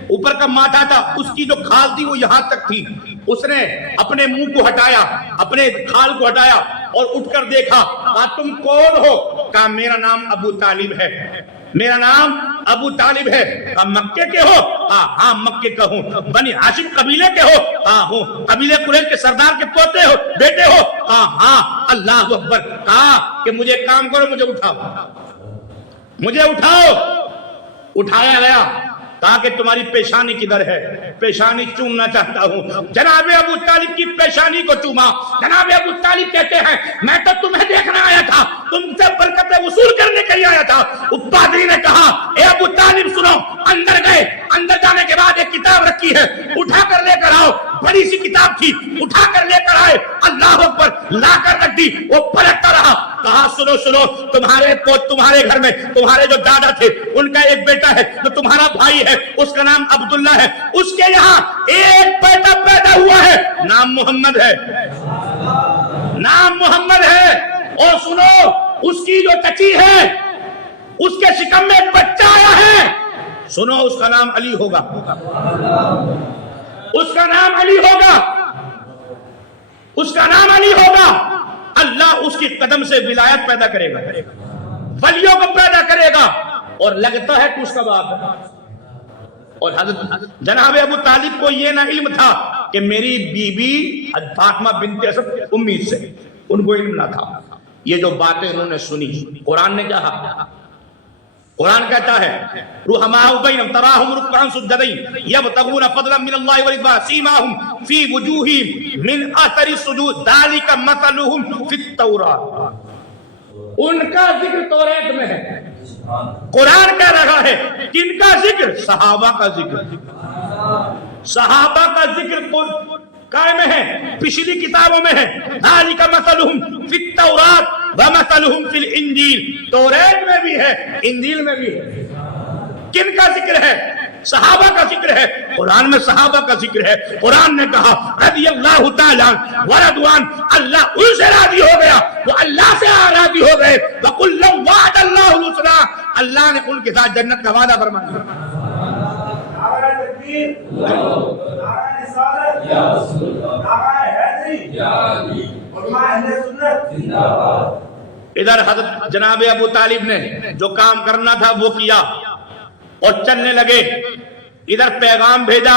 اوپر کا ماتھا تھا اس کی جو کھال تھی وہ یہاں تک تھی. اس نے اپنے منہ کو ہٹایا, اپنے کھال کو ہٹایا اور اٹھ کر دیکھا. کہا تم کون ہو؟ کہا میرا نام ابو طالب ہے. میرا نام ابو طالب ہے. کہا مکے کے ہو؟ ہاں مکے کا ہوں. بنی ہاشم قبیلے کے ہو؟ ہاں ہوں. قبیلے قریش کے سردار کے پوتے ہو, بیٹے ہو؟ ہاں. اللہ اکبر. کہا کہ مجھے کام کرو, مجھے اٹھاؤ, مجھے اٹھاؤ. اٹھایا گیا. کہا کہ تمہاری پیشانی کدھر ہے؟ پیشانی چومنا چاہتا ہوں. جناب ابو طالب کی پیشانی کو چوما. جناب ابو طالب کہتے ہیں میں تو تمہیں دیکھنا آیا تھا, تم سے برکتیں وصول کرنے کے لیے آیا تھا. پادری نے کہا اے ابو طالب سنو. اندر گئے. اندر جانے کے بعد ایک کتاب رکھی ہے, اٹھا کر لے کر آؤ. بڑی سی کتاب تھی, اٹھا کر لے کر آئے. اللہ اکبر. لا کر رکھ دی. وہ پلٹتا رہا. کہا سنو تمہارے گھر میں تمہارے جو دادا تھے ان کا ایک بیٹا ہے جو تمہارا بھائی ہے, اس کا نام عبداللہ ہے. اس کے یہاں ایک بیٹا پیدا ہوا ہے, نام محمد ہے. نام محمد ہے. اور سنو اس کی جو چچی ہے اس کے شکم میں ایک بچہ آیا ہے. سنو اس کا نام علی ہوگا. اس کا نام علی ہوگا. اس کا نام علی ہوگا. اللہ اس کی قدم سے ولایت پیدا کرے گا, ولیوں کو پیدا کرے گا. اور لگتا ہے کہ اس کا باپ ہے. اور حضرت جناب ابو طالب کو یہ نہ علم تھا کہ میری بیوی فاطمہ بنت اسد امید سے, ان کو علم نہ تھا. یہ جو باتیں انہوں نے سنی, قرآن نے کہا, قرآن کہتا ہے رحماء بینہم تراہم رکعا سجدین یبتغون فضلا من اللہ ورضوانا سیماہم فی وجوہہم من اثر السجود ذالک مثلہم فی التوراۃ. ان کا ذکر توریت میں ہے. قرآن کہہ رہا ہے کن کا ذکر؟ صحابہ کا ذکر. صحابہ کا ذکر قائم ہے, پچھلی کتابوں میں ہے. ذالک مثلہم فی التوراۃ ومثلہم فی الانجیل. توریت میں بھی ہے, انجیل میں بھی ہے. کن کا ذکر ہے؟ صحابہ کا ذکر ہے. قرآن میں صحابہ کا ذکر ہے. قرآن نے کہا رضی اللہ تعالیٰ ورضوان, اللہ ان سے راضی ہو گیا, وہ اللہ سے راضی ہو گئے. وَكُلًّا وَعَدَ اللَّهُ الْحُسْنَىٰ, اللہ نے ان کے ساتھ جنت کا وعدہ فرما دیا. نعرہ تکبیر, نعرہ رسالت, نعرہ حیدری, علماء اہل سنت زندہ باد. ادھر حضرت جناب ابو طالب نے جو کام کرنا تھا وہ کیا اور چلنے لگے. ادھر پیغام بھیجا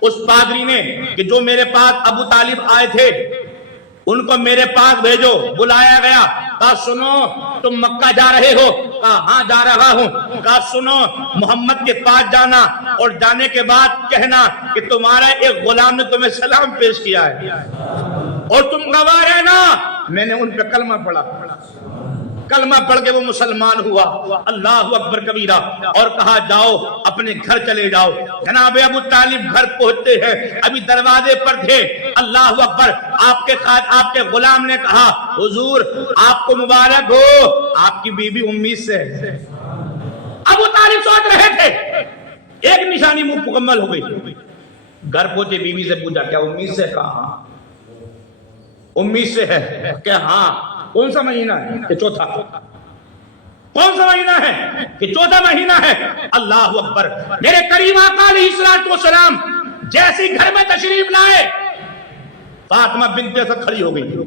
اس پادری نے کہ جو میرے پاس ابو طالب آئے تھے ان کو میرے پاس بھیجو. بلایا گیا. کہا سنو تم مکہ جا رہے ہو؟ کہا ہاں جا رہا ہوں. کہا سنو محمد کے پاس جانا اور جانے کے بعد کہنا کہ تمہارا ایک غلام نے تمہیں سلام پیش کیا ہے اور تم گواہ رہنا میں نے ان پہ کلمہ پڑھا. کلمہ پڑھ کے وہ مسلمان ہوا. اللہ اکبر کبیرہ. اور کہا جاؤ اپنے گھر چلے جاؤ. جناب ابو طالب گھر پہنچتے ہیں, ابھی دروازے پر تھے. اللہ اکبر. آپ کے غلام نے کہا حضور آپ کو مبارک ہو, آپ کی بیوی امید سے ہے. ابو طالب سوچ رہے تھے ایک نشانی مکمل ہو گئی. گھر پہنچے, بیوی سے پوچھا کیا امید سے؟ کہا ہاں امید سے ہے. کہ ہاں کون سا مہینہ ہے؟ کہ چوتھا. کون سا مہینہ ہے؟ کہ چوتھا مہینہ ہے. اللہ اکبر. میرے کریم آقا علیہ الصلوۃ والسلام جیسی گھر میں تشریف لائے, فاطمہ بنت اسد کھڑی ہو گئی.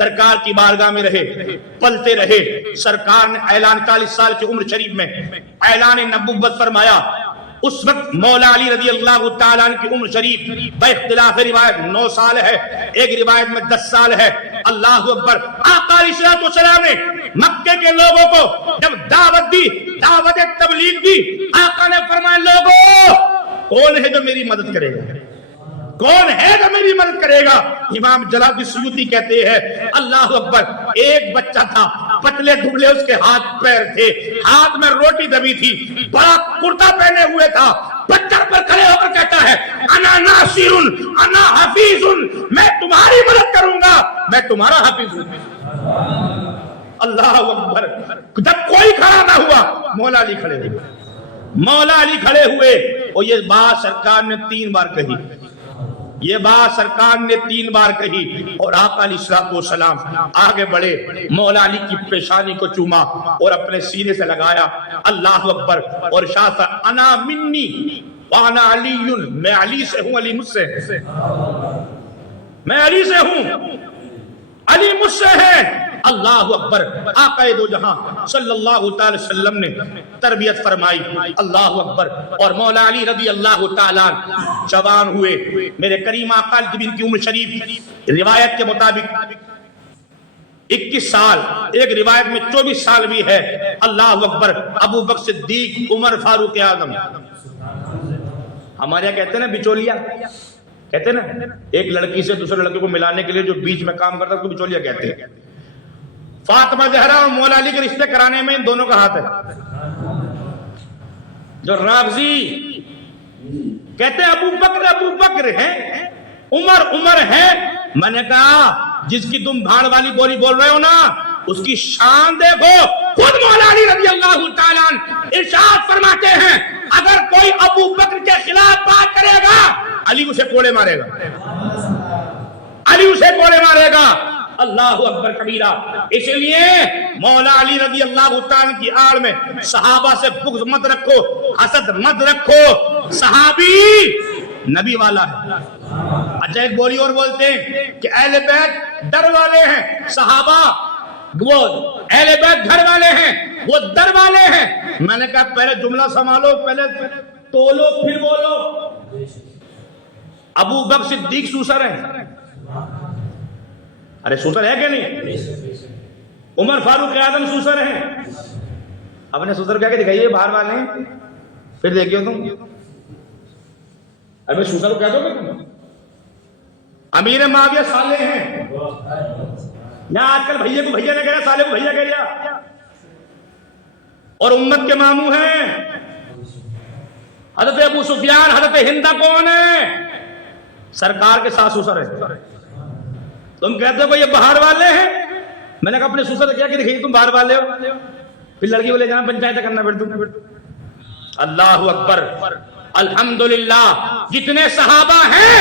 سرکار کی بارگاہ میں رہے، پلتے رہے. سرکار نے اعلان 40 سال کی عمر شریف میں اعلان نبوت فرمایا. اس وقت مولا علی رضی اللہ تعالیٰ عنہ کی عمر شریف با اختلاف روایت 9 سال ہے، ایک روایت میں 10 سال ہے. اللہ اکبر. آقا علیہ السلام نے مکے کے لوگوں کو جب دعوت دی، دعوت تبلیغ دی، آقا نے فرمایا لوگوں کون ہے جو میری مدد کرے گا؟ کون ہے جو میری مدد کرے گا؟ امام جلال الدین سیوطی کہتے ہیں اللہ اکبر. ایک بچہ تھا، پتلے دبلے اس کے ہاتھ پیر تھے، ہاتھ میں روٹی دبی تھی، بڑا کرتا پہنے ہوئے تھا، پتھر پر کھڑے ہو کر کہتا ہے انا ناصر انا حفیظ، میں تمہاری مدد کروں گا، میں تمہارا حافظ ہوں. اللہ اکبر. جب کوئی کھڑا نہ ہوا مولا علی کھڑے ہوئے، مولا علی کھڑے ہوئے. اور یہ بات سرکار نے 3 بار کہی، یہ بات سرکار نے 3 بار کہی. اور آقا علیہ السلام آگے بڑھے، مولا علی کی پیشانی کو چوما اور اپنے سینے سے لگایا. اللہ اکبر. اور شاہ انا منی وانا علی، میں علی سے ہوں، علی مجھ سے ہے، میں علی سے ہوں، علی مجھ سے ہے. اللہ اکبر. آقا دو جہاں صلی اللہ تعالی وسلم نے تربیت فرمائی. اللہ اکبر. اور مولا علی رضی اللہ تعالیٰ جوان ہوئے. میرے کریم آقا کی عمر شریف روایت کے مطابق 21 سال، ایک روایت میں 24 سال بھی ہے. اللہ اکبر. ابو بکر صدیق، عمر فاروق اعظم. ہمارے یہاں کہتے ہیں نا بچولیا، کہتے ہیں نا ایک لڑکی سے دوسرے لڑکے کو ملانے کے لیے جو بیچ میں کام کرتا ہے اس کو بچولیا کہتے ہیں. فاطمہ زہرا اور مولا علی کے رشتے کرانے میں ان دونوں کا ہاتھ ہے. جو رافضی کہتے ہیں ابو بکر ہے، عمر ہے. میں نے کہا جس کی تم بھاڑ والی بولی بول رہے ہو نا اس کی شان دیکھو. خود مولا علی رضی اللہ تعالیٰ عنہ ارشاد فرماتے ہیں اگر کوئی ابو بکر کے خلاف بات کرے گا علی اسے کوڑے مارے گا، علی اسے کوڑے مارے گا. اللہ اکبر کبیرہ. اس لیے مولا علی رضی اللہ تعالیٰ کی آڑ میں صحابہ سے بغض مت رکھو، حسد مت رکھو. صحابی نبی والا ہے. اچھا ایک بولی اور بولتے ہیں کہ اہل بیت ڈر والے ہیں، صحابہ وہ اہل بیت گھر والے ہیں، وہ در والے ہیں. میں نے کہا پہلے جملہ سنبھالو، پہلے تولو پھر بولو. ابو بکر صدیق سوسر ہے، ارے سوسر ہے کہ نہیں؟ عمر فاروق اعظم سوسر ہیں. اپنے سوسر کہہ کے دکھائیے باہر والے ہیں، پھر دیکھیے تم. ابھی سوسر کو کہہ دو گے تم. امیر معاویہ صالح ہیں. میں آج کل بھیا کو بھیا نے کہہ رہا، صالح کو بھیا کہہ رہا. اور امت کے ماموں ہیں حضرت ابو سفیان، حضرت ہندا کون ہے؟ سرکار کے ساتھ سوسر ہے. تم کہتے ہو یہ باہر والے ہیں. میں نے کہا اپنے سوسر کیا کہ دیکھیے تم باہر والے ہو، پھر لڑکی کو لے جانا پنچایت کرنا پھر تم. اللہ اکبر. الحمدللہ جتنے صحابہ ہیں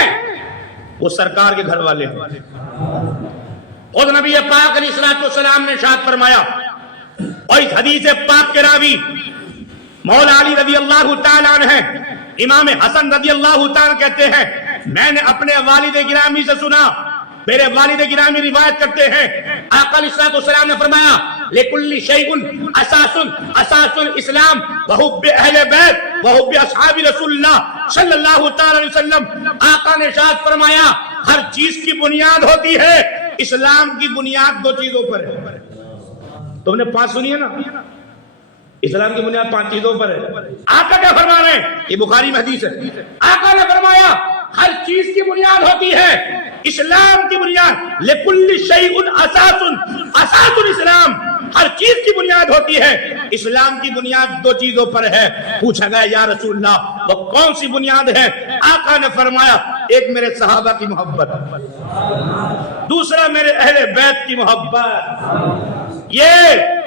وہ سرکار کے گھر والے ہیں. خود نبی پاک علیہ السلام نے ارشاد فرمایا اور اس حدیث پاک کے راوی مولا علی رضی اللہ تعالیٰ عنہ ہیں. امام حسن رضی اللہ تعالیٰ کہتے ہیں میں نے اپنے والد گرامی سے سنا، میرے والد گرامی روایت کرتے ہیں آقا علیہ السلام نے فرمایا لِكُلِّ شَيْءٍ اساس الاسلام وحب اہل بیت وحب اصحاب رسول اللہ صلی اللہ تعالی علیہ وسلم. آقا نے ارشاد فرمایا ہر چیز کی بنیاد ہوتی ہے، اسلام کی بنیاد 2 چیزوں پر ہے. تم نے 5 سنی ہے نا، اسلام کی بنیاد 5 چیزوں پر ہے. آقا کیا فرما رہے ہیں؟ یہ بخاری میں حدیث ہے. آقا نے فرمایا ہر چیز کی بنیاد ہوتی ہے اسلام کی بنیاد. لِكُلِّ شَيْءٍ اساس الاسلام، ہر چیز کی بنیاد ہوتی ہے. اسلام کی بنیاد 2 چیزوں پر ہے. پوچھا گیا یا رسول اللہ وہ کون سی بنیاد ہے؟ آقا نے فرمایا ایک میرے صحابہ کی محبت، دوسرا میرے اہل بیت کی محبت. یہ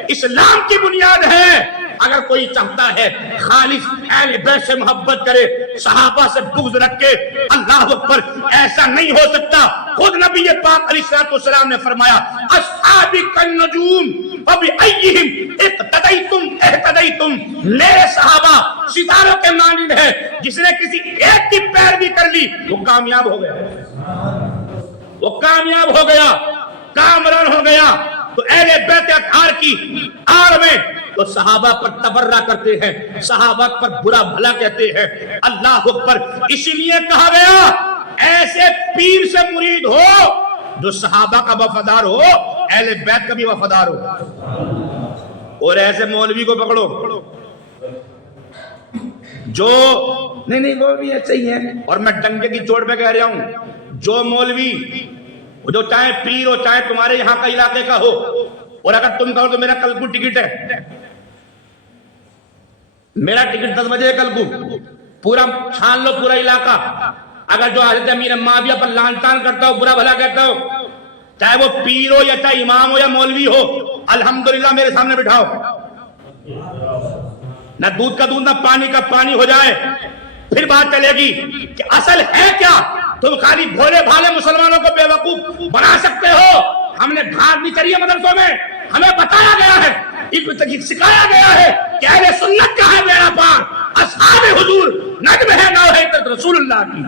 اسلام کی بنیاد ہے. اگر کوئی چاہتا ہے خالص اہل بیت سے محبت کرے، صحابہ سے بغض رکھے، اللہ اکبر، ایسا نہیں ہو سکتا. خود نبی پاک علیہ السلام نے فرمایا اصحابی کالنجوم فبأیہم اقتدیتم اہتدیتم. میرے صحابہ ستاروں کے مانند ہے، جس نے کسی ایک کی پیروی کر لی وہ کامیاب ہو گیا، وہ کامیاب ہو گیا. کامران ہو گیا تو اہل بیت اطہار کی آڑ میں تو صحابہ پر تبرہ کرتے ہیں، صحابہ پر برا بھلا کہتے ہیں۔ اللہ اکبر، اسی لیے کہا گیا ایسے پیر سے مرید ہو جو صحابہ کا وفادار ہو، اہل بیت کا بھی وفادار ہو، اور ایسے مولوی کو پکڑو جو نہیں وہ بھی ایسے ہی ہے، اور میں ڈنگے کی چوٹ پہ کہہ رہا ہوں، جو مولوی جو چاہے پیر ہو چاہے تمہارے یہاں کا علاقے کا ہو، اور اگر تم کہو تو میرا کل کو ٹکٹ ہے، میرا ٹکٹ 10 بجے کل کو، پورا چھان لو پورا علاقہ، اگر جو حضرت امیر معاویہ پر لعن طعن کرتا ہو، برا بھلا کہتا ہو، چاہے وہ پیر ہو یا چاہے امام ہو یا مولوی ہو، الحمدللہ میرے سامنے بٹھاؤ، نہ دودھ کا دودھ نہ پانی کا پانی ہو جائے، پھر بات چلے گی کہ اصل ہے کیا۔ تم خالی بھولے بھالے مسلمانوں کو بے وقوف بنا سکتے ہو، ہم نے بھاگ بھی چلی ہے مدرسوں میں، ہمیں بتایا گیا ہے، سکھایا گیا ہے کہ اہل سنت کا ہے بیڑا پار، اصحاب حضور نجم ہے نوحیت رسول اللہ کی۔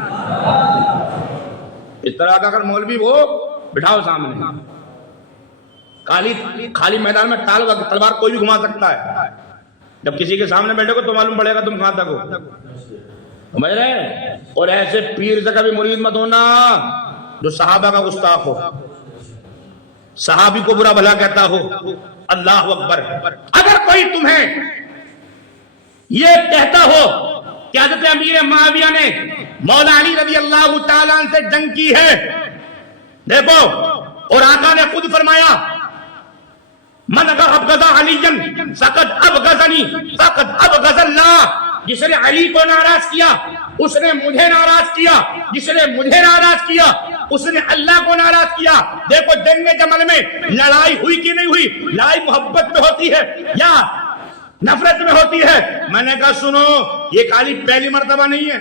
اس طرح کا اگر مولوی وہ بٹھاؤ سامنے، خالی میدان میں تلوار کوئی بھی گھما سکتا ہے، جب کسی کے سامنے بیٹھے گا تو معلوم پڑے گا تم کہاں تک ہو، سمجھ رہے؟ اور ایسے پیر سے کبھی مرید مت ہونا جو صحابہ کا گستاخ ہو، صحابی کو برا بھلا کہتا ہو۔ اللہ اکبر، اگر کوئی تمہیں یہ کہتا ہو کہ حضرت امیر معاویہ نے مولا علی رضی اللہ تعالیٰ عنہ سے جنگ کی ہے، دیکھو، اور آقا نے خود فرمایا من ابغض علیًا فقد ابغضنی فقد ابغض اللہ، جس نے علی کو ناراض کیا اس نے مجھے ناراض کیا، جس نے مجھے ناراض کیا اس نے اللہ کو ناراض کیا۔ دیکھو جنگ جمل میں لڑائی ہوئی کہ نہیں ہوئی، لڑائی محبت میں ہوتی ہے یا نفرت میں ہوتی ہے؟ میں نے کہا سنو، یہ خالی پہلی مرتبہ نہیں ہے،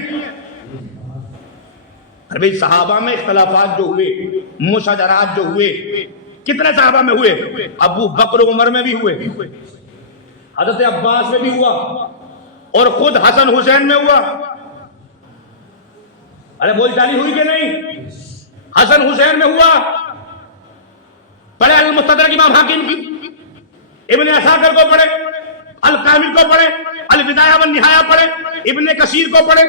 ارے صحابہ میں اختلافات جو ہوئے، مشاجرات جو ہوئے، کتنے صحابہ میں ہوئے؟ ابو بکر عمر میں بھی ہوئے، حضرت عباس میں بھی ہوا، اور خود حسن حسین میں ہوا۔ ارے بول چالی ہوئی کہ نہیں؟ حسن حسین میں ہوا، پڑھے المستدرک امام حاکم کی، ابن عساکر کو پڑھے، الکامل کو پڑھے، البدایہ والنہایہ پڑھے، ابن کثیر کو پڑھے،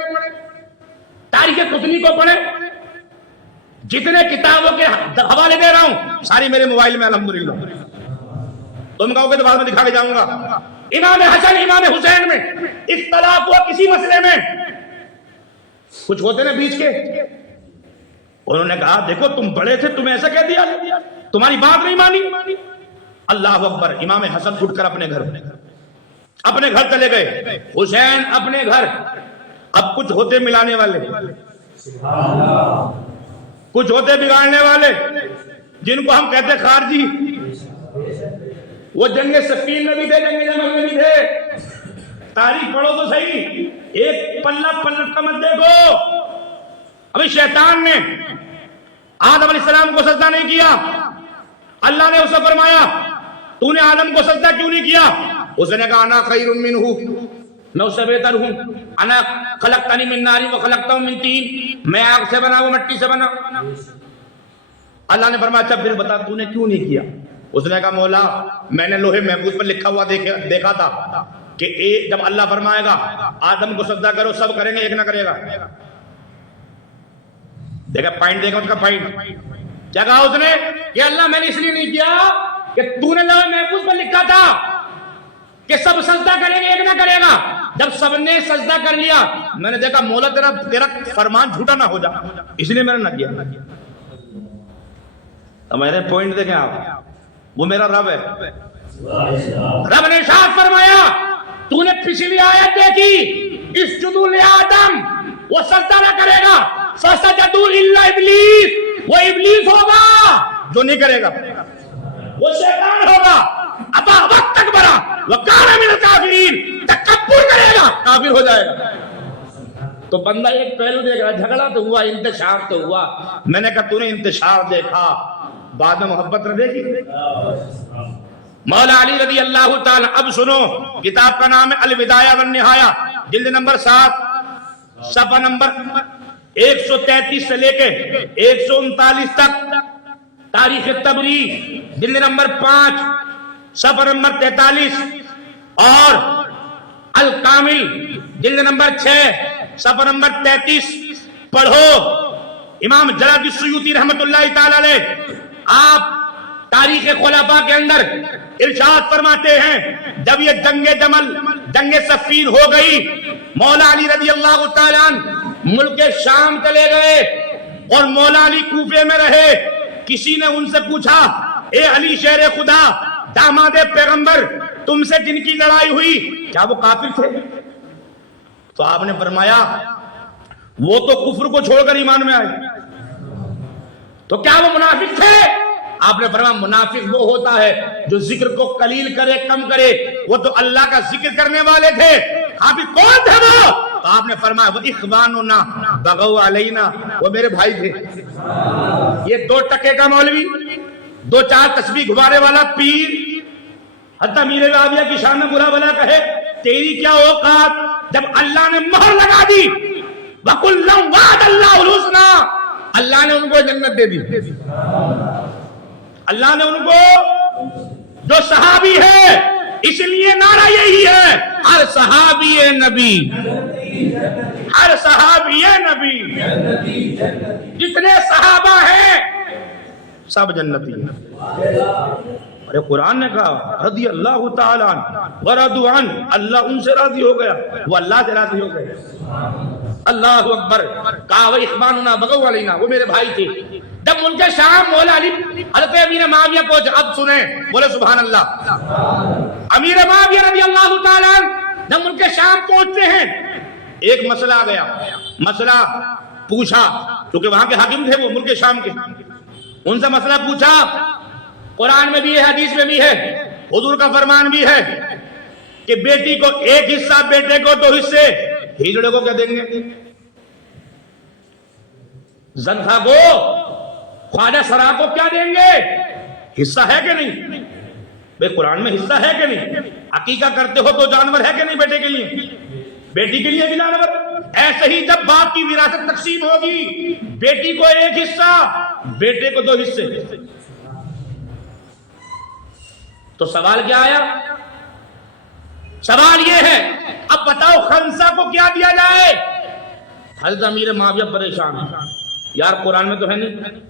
تاریخ قطنی کو پڑھے، جتنے کتابوں کے حوالے دے رہا ہوں ساری میرے موبائل میں الحمدللہ، تم کہو گے تو بعد میں دکھا کے جاؤں گا۔ امام حسن امام حسین میں اختلاف ہوا کسی مسئلے میں، کچھ ہوتے نا بیچ کے، انہوں نے کہا دیکھو تم بڑے تھے، تمہیں ایسا کہہ دیا، تمہاری بات نہیں مانی۔ اللہ اکبر، امام حسن اٹھ کر اپنے گھر چلے گئے، حسین اپنے گھر۔ اب کچھ ہوتے ملانے والے، کچھ ہوتے بگاڑنے والے، جن کو ہم کہتے خارجی، وہ جنگ صفین میں بھی تھے، جنگ جمل میں بھی تھے۔ تاریخ پڑھو تو صحیح، ایک پلہ پلٹ کا مت دیکھو۔ ابھی شیطان نے آدم علیہ السلام کو سجدہ نہیں کیا، اللہ نے اسے فرمایا تو نے آدم کو سجدہ کیوں نہیں کیا؟ اس نے کہا انا خیر منہ، میں اس سے بہتر ہوں، انا خلقتنی من نار وخلقتہ من طین، میں آگ سے بنا وہ مٹی سے بنا۔ اللہ نے فرمایا اچھا پھر بتا تو نے کیوں نہیں کیا؟ اس نے کہا مولا میں نے لوہے محفوظ پر لکھا ہوا دیکھا تھا کہ جب اللہ فرمائے گا آدم کو سجدہ کرو، سب کریں گے، ایک نہ کرے گا۔ دیکھا پوائنٹ، دیکھا اس کا پوائنٹ کیا کہا اس نے کہ اللہ میں نے اس لیے نہیں کیا کہ تو نے لوہے محفوظ پر لکھا تھا کہ سب سجدہ کریں گے، ایک نہ کرے گا۔ جب سب نے سجدہ کر لیا میں نے دیکھا مولا تیرا فرمان جھوٹا نہ ہو جا، اس لیے میں نے نہ کیا۔ اب میرے پوائنٹ دیکھیں آپ، وہ میرا رب ہے، رب نے ارشاد فرمایا تو نے پچھلی آیت دیکھی اسجدوا لآدم، وہ سجدہ نہ کرے گا، فسجدوا الا ابلیس، وہ ابلیس ہوگا جو نہیں کرے گا، وہ شیطان ہوگا، ابا واستکبر وکان من الکافرین، تکبر کرے گا، کافر ہو جائے گا۔ تو بندہ ایک پہلو دیکھ رہا، جھگڑا تو ہوا، انتشار تو ہوا، میں نے کہا تو نے انتشار دیکھا، بعد میں محبت نہ دیکھی۔ مولا علی رضی اللہ تعالی، اب سنو، کتاب کا نام ہے البدایہ والنہایہ، جلد نمبر 7، صفحہ نمبر 133 سے لے کے 139 تک تاریخ تبری جلد نمبر 5 صفحہ نمبر 43 اور الکامل جلد نمبر 6 صفحہ نمبر 33 پڑھو۔ امام جلال الدین سیوطی رحمت اللہ تعالی علیہ آپ تاریخ خلفاء کے اندر ارشاد فرماتے ہیں جب یہ جنگ جمل جنگ صفین ہو گئی، مولا علی رضی اللہ تعالیٰ عنہ ملک شام چلے گئے اور مولا علی کوفے میں رہے۔ کسی نے ان سے پوچھا اے علی شیر خدا داماد پیغمبر تم سے جن کی لڑائی ہوئی کیا وہ کافر تھے؟ تو آپ نے فرمایا وہ تو کفر کو چھوڑ کر ایمان میں آئے، تو کیا وہ منافق تھے؟ آپ نے فرمایا منافق وہ ہوتا ہے جو ذکر کو قلیل کرے کم کرے، وہ تو اللہ کا ذکر کرنے والے تھے۔ کافر کون تھے وہ؟ تو آپ نے فرمایا وہ اخواننا بغوا علینا، وہ میرے بھائی تھے۔ یہ 2 ٹکے کا مولوی، 2-4 تسبیح گھمانے والا پیر، حتیٰ میر معاویہ کی شان میں برا بھلا کہے تیری کیا اوقات؟ جب اللہ نے مہر لگا دی وَكُلًّا وَعَدَ اللَّهُ الْحُسْنَىٰ، اللہ نے ان کو جنت دے دی۔ اللہ نے ان کو جو صحابی ہے، اس لیے نعرہ یہی ہے ہر صحابی نبی، ہر صحابی نبی، جتنے صحابہ ہیں سب جنتی ہیں۔ ارے قرآن نے کہا رضی اللہ تعالیٰ عنہ ورضوا عنہ، اللہ ان سے راضی ہو گیا، وہ اللہ سے راضی ہو گئے۔ اللہ اکبر۔ کہا وہ اخواننا بغوا علینا، وہ میرے بھائی تھے۔ جب ملک شام مولا علی حضرت امیر معاویہ پہنچے، اب سنیں بولے سبحان اللہ، امیر معاویہ رضی اللہ تعالیٰ عنہ جب ملک شام پہنچتے ہیں ایک مسئلہ آ گیا، مسئلہ پوچھا کیونکہ وہاں کے حاکم تھے وہ ملک شام کے، ان سے مسئلہ پوچھا۔ قرآن میں بھی ہے حدیث میں بھی ہے، حضور کا فرمان بھی ہے کہ بیٹی کو 1 حصہ، بیٹے کو 2 حصے، ہجڑے کو کیا دیں گے؟ زنخا کو، خواجہ سرا کو کیا دیں گے؟ حصہ ہے کہ نہیں؟ بے قرآن میں حصہ ہے کہ نہیں؟ عقیقہ کرتے ہو تو جانور ہے کہ نہیں بیٹے کے لیے؟ بیٹی کے لیے بھی جانور۔ ایسے ہی جب باپ کی وراثت تقسیم ہوگی، بیٹی کو 1 حصہ، بیٹے کو 2 حصے، تو سوال کیا آیا؟ سوال یہ ہے اب بتاؤ خنسا کو کیا دیا جائے؟ حضرت امیر معاویہ پریشان ہے، یار قرآن میں تو ہے نہیں،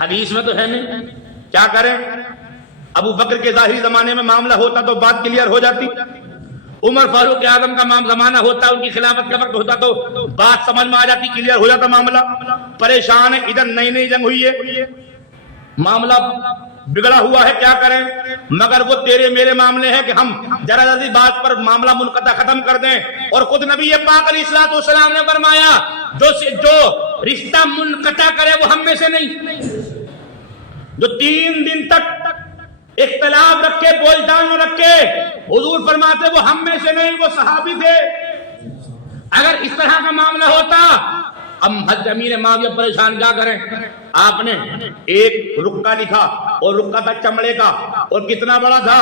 حدیث میں تو ہے نہیں، کیا کریں؟ ابو بکر کے ظاہری زمانے میں معاملہ ہوتا تو بات کلیئر ہو جاتی، عمر فاروق اعظم کا زمانہ ہوتا، ان کی خلافت کا وقت ہوتا تو بات سمجھ میں آ جاتی، کلیئر ہو جاتا معاملہ۔ پریشان ہے، ادھر نئی جنگ ہوئی ہے، معاملہ بگڑا ہوا ہے، کیا کریں؟ مگر وہ تیرے میرے معاملے ہیں کہ ہم ذرا ذرا بات پر معاملہ منقطع ختم کر دیں۔ اور خود نبی پاک علیہ السلام نے فرمایا جو رشتہ منقطع کرے وہ ہم میں سے نہیں، جو 3 دن تک اختلاف رکھے، بول چال نہ رکھے، حضور فرماتے وہ ہم میں سے نہیں، وہ صحابی تھے۔ اگر اس طرح کا معاملہ ہوتا، ہم حضرت امیر معاویہ پریشان کیا کریں؟ آپ نے ایک رکا لکھا اور رکا تھا چمڑے کا، اور کتنا بڑا تھا؟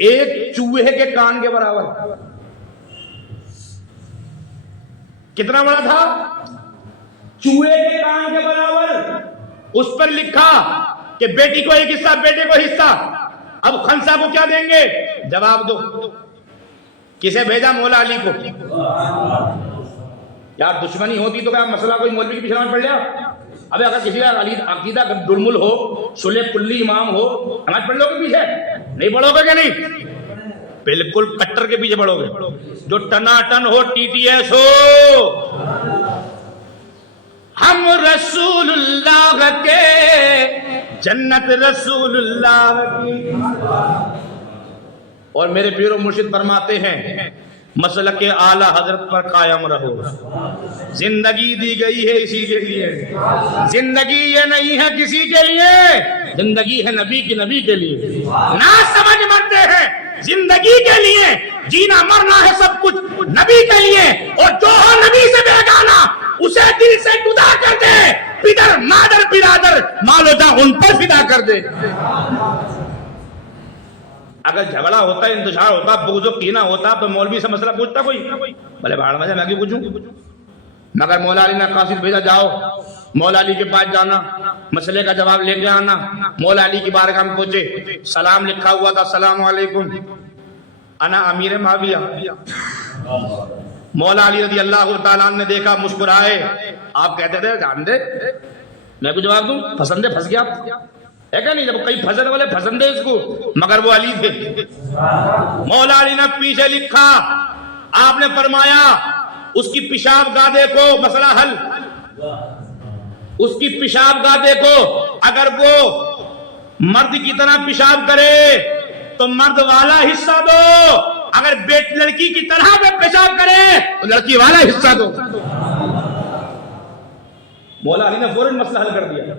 1 چوہے کے کان کے برابر۔ کتنا بڑا تھا؟ چوہے کے کان کے برابر۔ اس پر لکھا کہ بیٹی کو 1 حصہ، بیٹے کو حصہ۔ اب خنسا کو کیا دیں گے؟ جواب دو۔ کسے بھیجا؟ مولا علی کو۔ یار دشمنی ہوتی تو کیا مسئلہ کوئی مولوی کی پیچھے نماز پڑھ لیا؟ ابھی اگر کسی کا عقیدہ ڈلمل ہو، سلے کلی امام ہو، نماز پڑھ لو گے پیچھے؟ نہیں پڑھو گے کہ نہیں؟ بالکل کٹر کے پیچھے پڑھو گے، جو ٹنا ٹن ہو، ٹی ٹی ایس ہو۔ ہم رسول اللہ کے، جنت رسول اللہ کی۔ اور میرے پیر و مرشد فرماتے ہیں مسلک اعلیٰ حضرت پر قائم رہو، زندگی دی گئی ہے اسی کے لیے، زندگی یہ نہیں ہے کسی کے لیے، زندگی ہے نبی کی، نبی کے لیے۔ نہ سمجھ مرتے ہیں زندگی کے لیے، جینا مرنا ہے سب کچھ نبی کے لیے، اور جو ہو نبی سے بیگانہ اسے دل سے جدا کر دے، پدر مادر برادر مال و جان ان پر فدا کر دے۔ اگر جھگڑا ہوتا، انتشار ہوتا، بغض و کینہ ہوتا تو مولوی سے مسئلہ پوچھتا کوئی؟ بھلے بھاڑ میں میں کیوں پوچھوں؟ مگر مولا علی نے قاصد بھیجا، جاؤ مولا علی کے پاس جانا، مسئلے کا جواب لے کے آنا. مولا علی کی بارگاہ میں پہنچے, سلام لکھا ہوا تھا, السلام علیکم انا امیر معاویہ. مولا علی رضی اللہ تعالیٰ عنہ نے دیکھا, مسکرائے. آپ کہتے تھے جان دے میں کو جواب دوں, پسندے پھنس گیا ہے کہ نہیں, جب کئی پھنسنے والے پسندے اس کو, مگر وہ علی تھے. مولا علی نے پیچھے لکھا, آپ نے فرمایا اس کی پیشاب گاہ دیکھو, مسئلہ حل. اس کی پیشاب گاہ دیکھو, اگر وہ مرد کی طرح پیشاب کرے تو مرد والا حصہ دو, اگر بیٹ لڑکی کی طرح میں پیشاب کرے تو لڑکی والا حصہ دو. مولا علی نے فوراً مسئلہ حل کر دیا,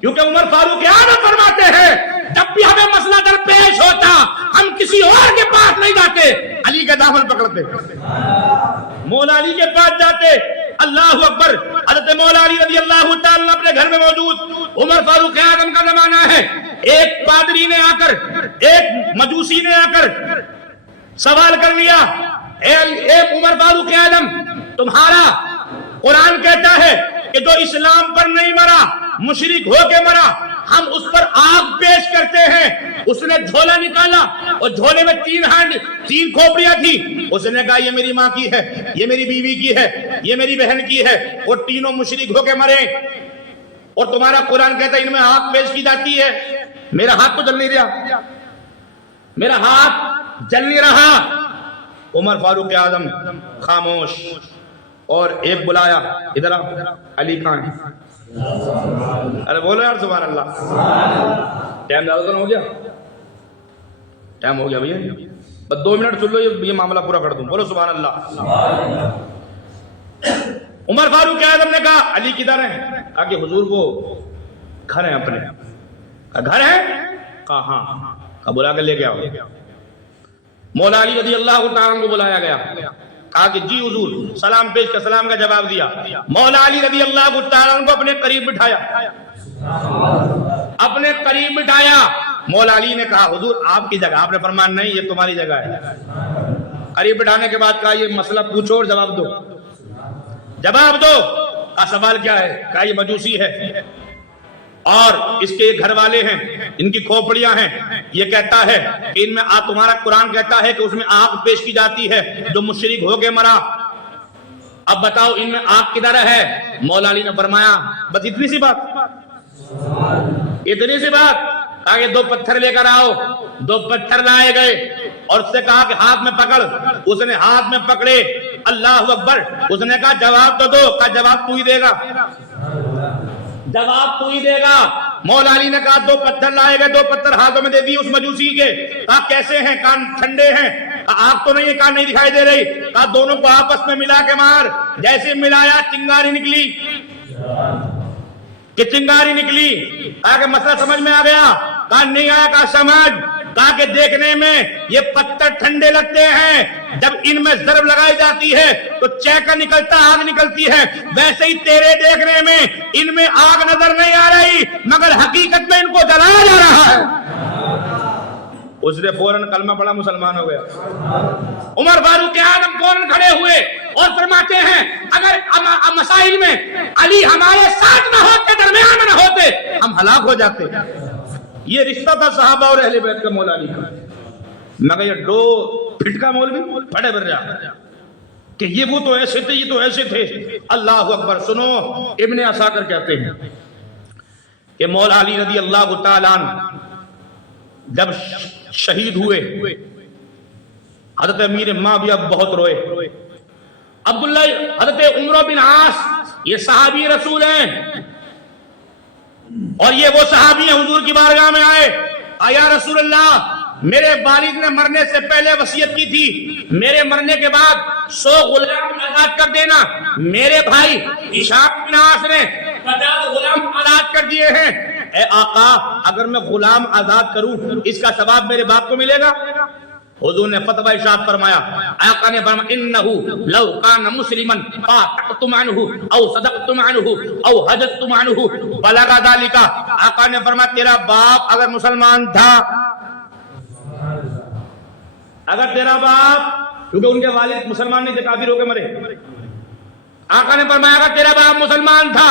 کیونکہ عمر فاروق اعظم فرماتے ہیں جب بھی ہمیں مسئلہ درپیش ہوتا ہم کسی اور کے پاس نہیں جاتے, علی کا دامن پکڑتے, مولا علی کے پاس جاتے. اللہ اکبر. حضرت مولا علی رضی اللہ تعالیٰ اپنے گھر میں موجود, عمر فاروق اعظم کا زمانہ ہے. ایک پادری نے آ کر, ایک مجوسی نے آ کر سوال کر لیا, اے عمر فاروق اعظم, تمہارا قرآن کہتا ہے کہ جو اسلام پر نہیں مرا, مشرک ہو کے مرا, ہم اس پر آگ پیش کرتے ہیں. اس نے جھولا نکالا اور جھولے میں 3 کھوپڑیاں تھی. اس نے کہا یہ میری ماں کی ہے, یہ میری بیوی کی ہے, یہ میری بہن کی ہے, اور تینوں مشرک ہو کے مرے, اور تمہارا قرآن کہتا ہے ان میں آگ پیش کی جاتی ہے. میرا ہاتھ تو جل نہیں رہا, میرا ہاتھ جل نہیں رہا. عمر فاروق اعظم خاموش, اور ایک بلایا, ادھر علی خان. ارے بولو یار سبحان اللہ. ٹائم زیادہ ہو گیا, ٹائم ہو گیا بھیا, بس 2 منٹ سن لو, یہ معاملہ پورا کر دوں. بولو سبحان اللہ. عمر فاروق اعظم نے کہا علی کدھر ہیں؟ کہا کہ حضور وہ گھر ہیں اپنے. گھر ہے؟ کہا ہاں. کہا بلا کے لے کے آؤ. مولا علی رضی اللہ تعالیٰ کو بلایا گیا, کہا کہ جی حضور, سلام پیش کر, سلام کا جواب دیا. مولا علی رضی اللہ تعالیٰ کو اپنے قریب بٹھایا, اپنے قریب بٹھایا. مولا علی نے کہا حضور آپ کی جگہ. آپ نے فرمایا نہیں یہ تمہاری جگہ ہے. قریب بٹھانے کے بعد کہا یہ مسئلہ پوچھو اور جواب دو. جواب دو. کہا سوال کیا ہے؟ کہا یہ مجوسی ہے اور اس کے گھر والے ہیں, ان کی کھوپڑیاں ہیں, یہ کہتا ہے کہ ان میں تمہارا قرآن کہتا ہے کہ اس میں آگ پیش کی جاتی ہے جو مشرک ہو کے مرا. اب بتاؤ ان میں آگ کدھر ہے؟ مولا علی نے فرمایا بس اتنی سی بات, اتنی سی بات. کہا کہ 2 پتھر لے کر آؤ. 2 پتھر لائے گئے اور اس سے کہا کہ ہاتھ میں پکڑ. اس نے ہاتھ میں پکڑے. اللہ اکبر. اس نے کہا جواب تو دو. کہا جواب تو ہی دے گا, جواب تو ہی دے گا. مولا علی نے کہا 2 پتھر لائے گئے, 2 پتھر ہاتھوں میں دے دی اس مجوسی کے. کہا کیسے ہیں؟ کان ٹھنڈے ہیں. آگ تو نہیں ہے. کان نہیں دکھائی دے رہی. کہا دونوں کو آپس میں ملا کے مار. جیسے ملایا چنگاری نکلی, کہ چنگاری نکلی. کہا کہ مسئلہ سمجھ میں آ گیا؟ کہا نہیں آیا. کہا سمجھ. کہا کہ دیکھنے میں یہ پتھر ٹھنڈے لگتے ہیں, جب ان میں ضرب لگائی جاتی ہے تو چیکا نکلتا, آگ نکلتی ہے. ویسے ہی تیرے دیکھنے میں ان میں آگ نظر نہیں آ رہی مگر حقیقت میں ان کو جلایا جا رہا ہے. اس نے فوراً کلمہ پڑھا, مسلمان ہو گیا. عمر فاروق اعظم فوراً کھڑے ہوئے اور فرماتے ہیں اگر مسائل میں علی ہمارے ساتھ نہ ہوتے, درمیان میں نہ ہوتے, ہم ہلاک ہو جاتے. یہ رشتہ تھا صحابہ اور اہل بیت کا مولا علی کا. مگر یہ 2 پھٹ کا مولوی پڑے بر جا کہ یہ وہ تو ایسے تھے, یہ تو ایسے تھے. اللہ اکبر. سنو, ابن عساکر کہتے ہیں کہ مولا علی رضی اللہ تعالیٰ جب شہید ہوئے, حضرت امیر معاویہ بہت روئے. عبداللہ حضرت عمرو بن عاص یہ صحابی رسول ہیں, اور یہ وہ صحابی ہیں حضور کی بارگاہ میں آئے. یا رسول اللہ, میرے والد نے مرنے سے پہلے وصیت کی تھی, میرے مرنے کے بعد 100 غلام آزاد کر دینا. میرے بھائی ہشام بن عاص نے 50 غلام آزاد کر دیے ہیں. اے آقا, اگر میں غلام آزاد کروں اس کا ثواب میرے باپ کو ملے گا؟ حضور نے فتوی ارشاد فرمایا, آقا نے فرمایا انه لو كان مسلما فاتقتم عنه او صدقتم عنه او حجتم عنه بلغ ذلك. آقا نے فرمایا تیرا باپ اگر مسلمان تھا, اگر تیرا باپ, کیونکہ ان کے والد مسلمان نہیں تھے, کافر ہو کے مرے. آقا نے فرمایا اگر تیرا باپ مسلمان تھا,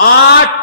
8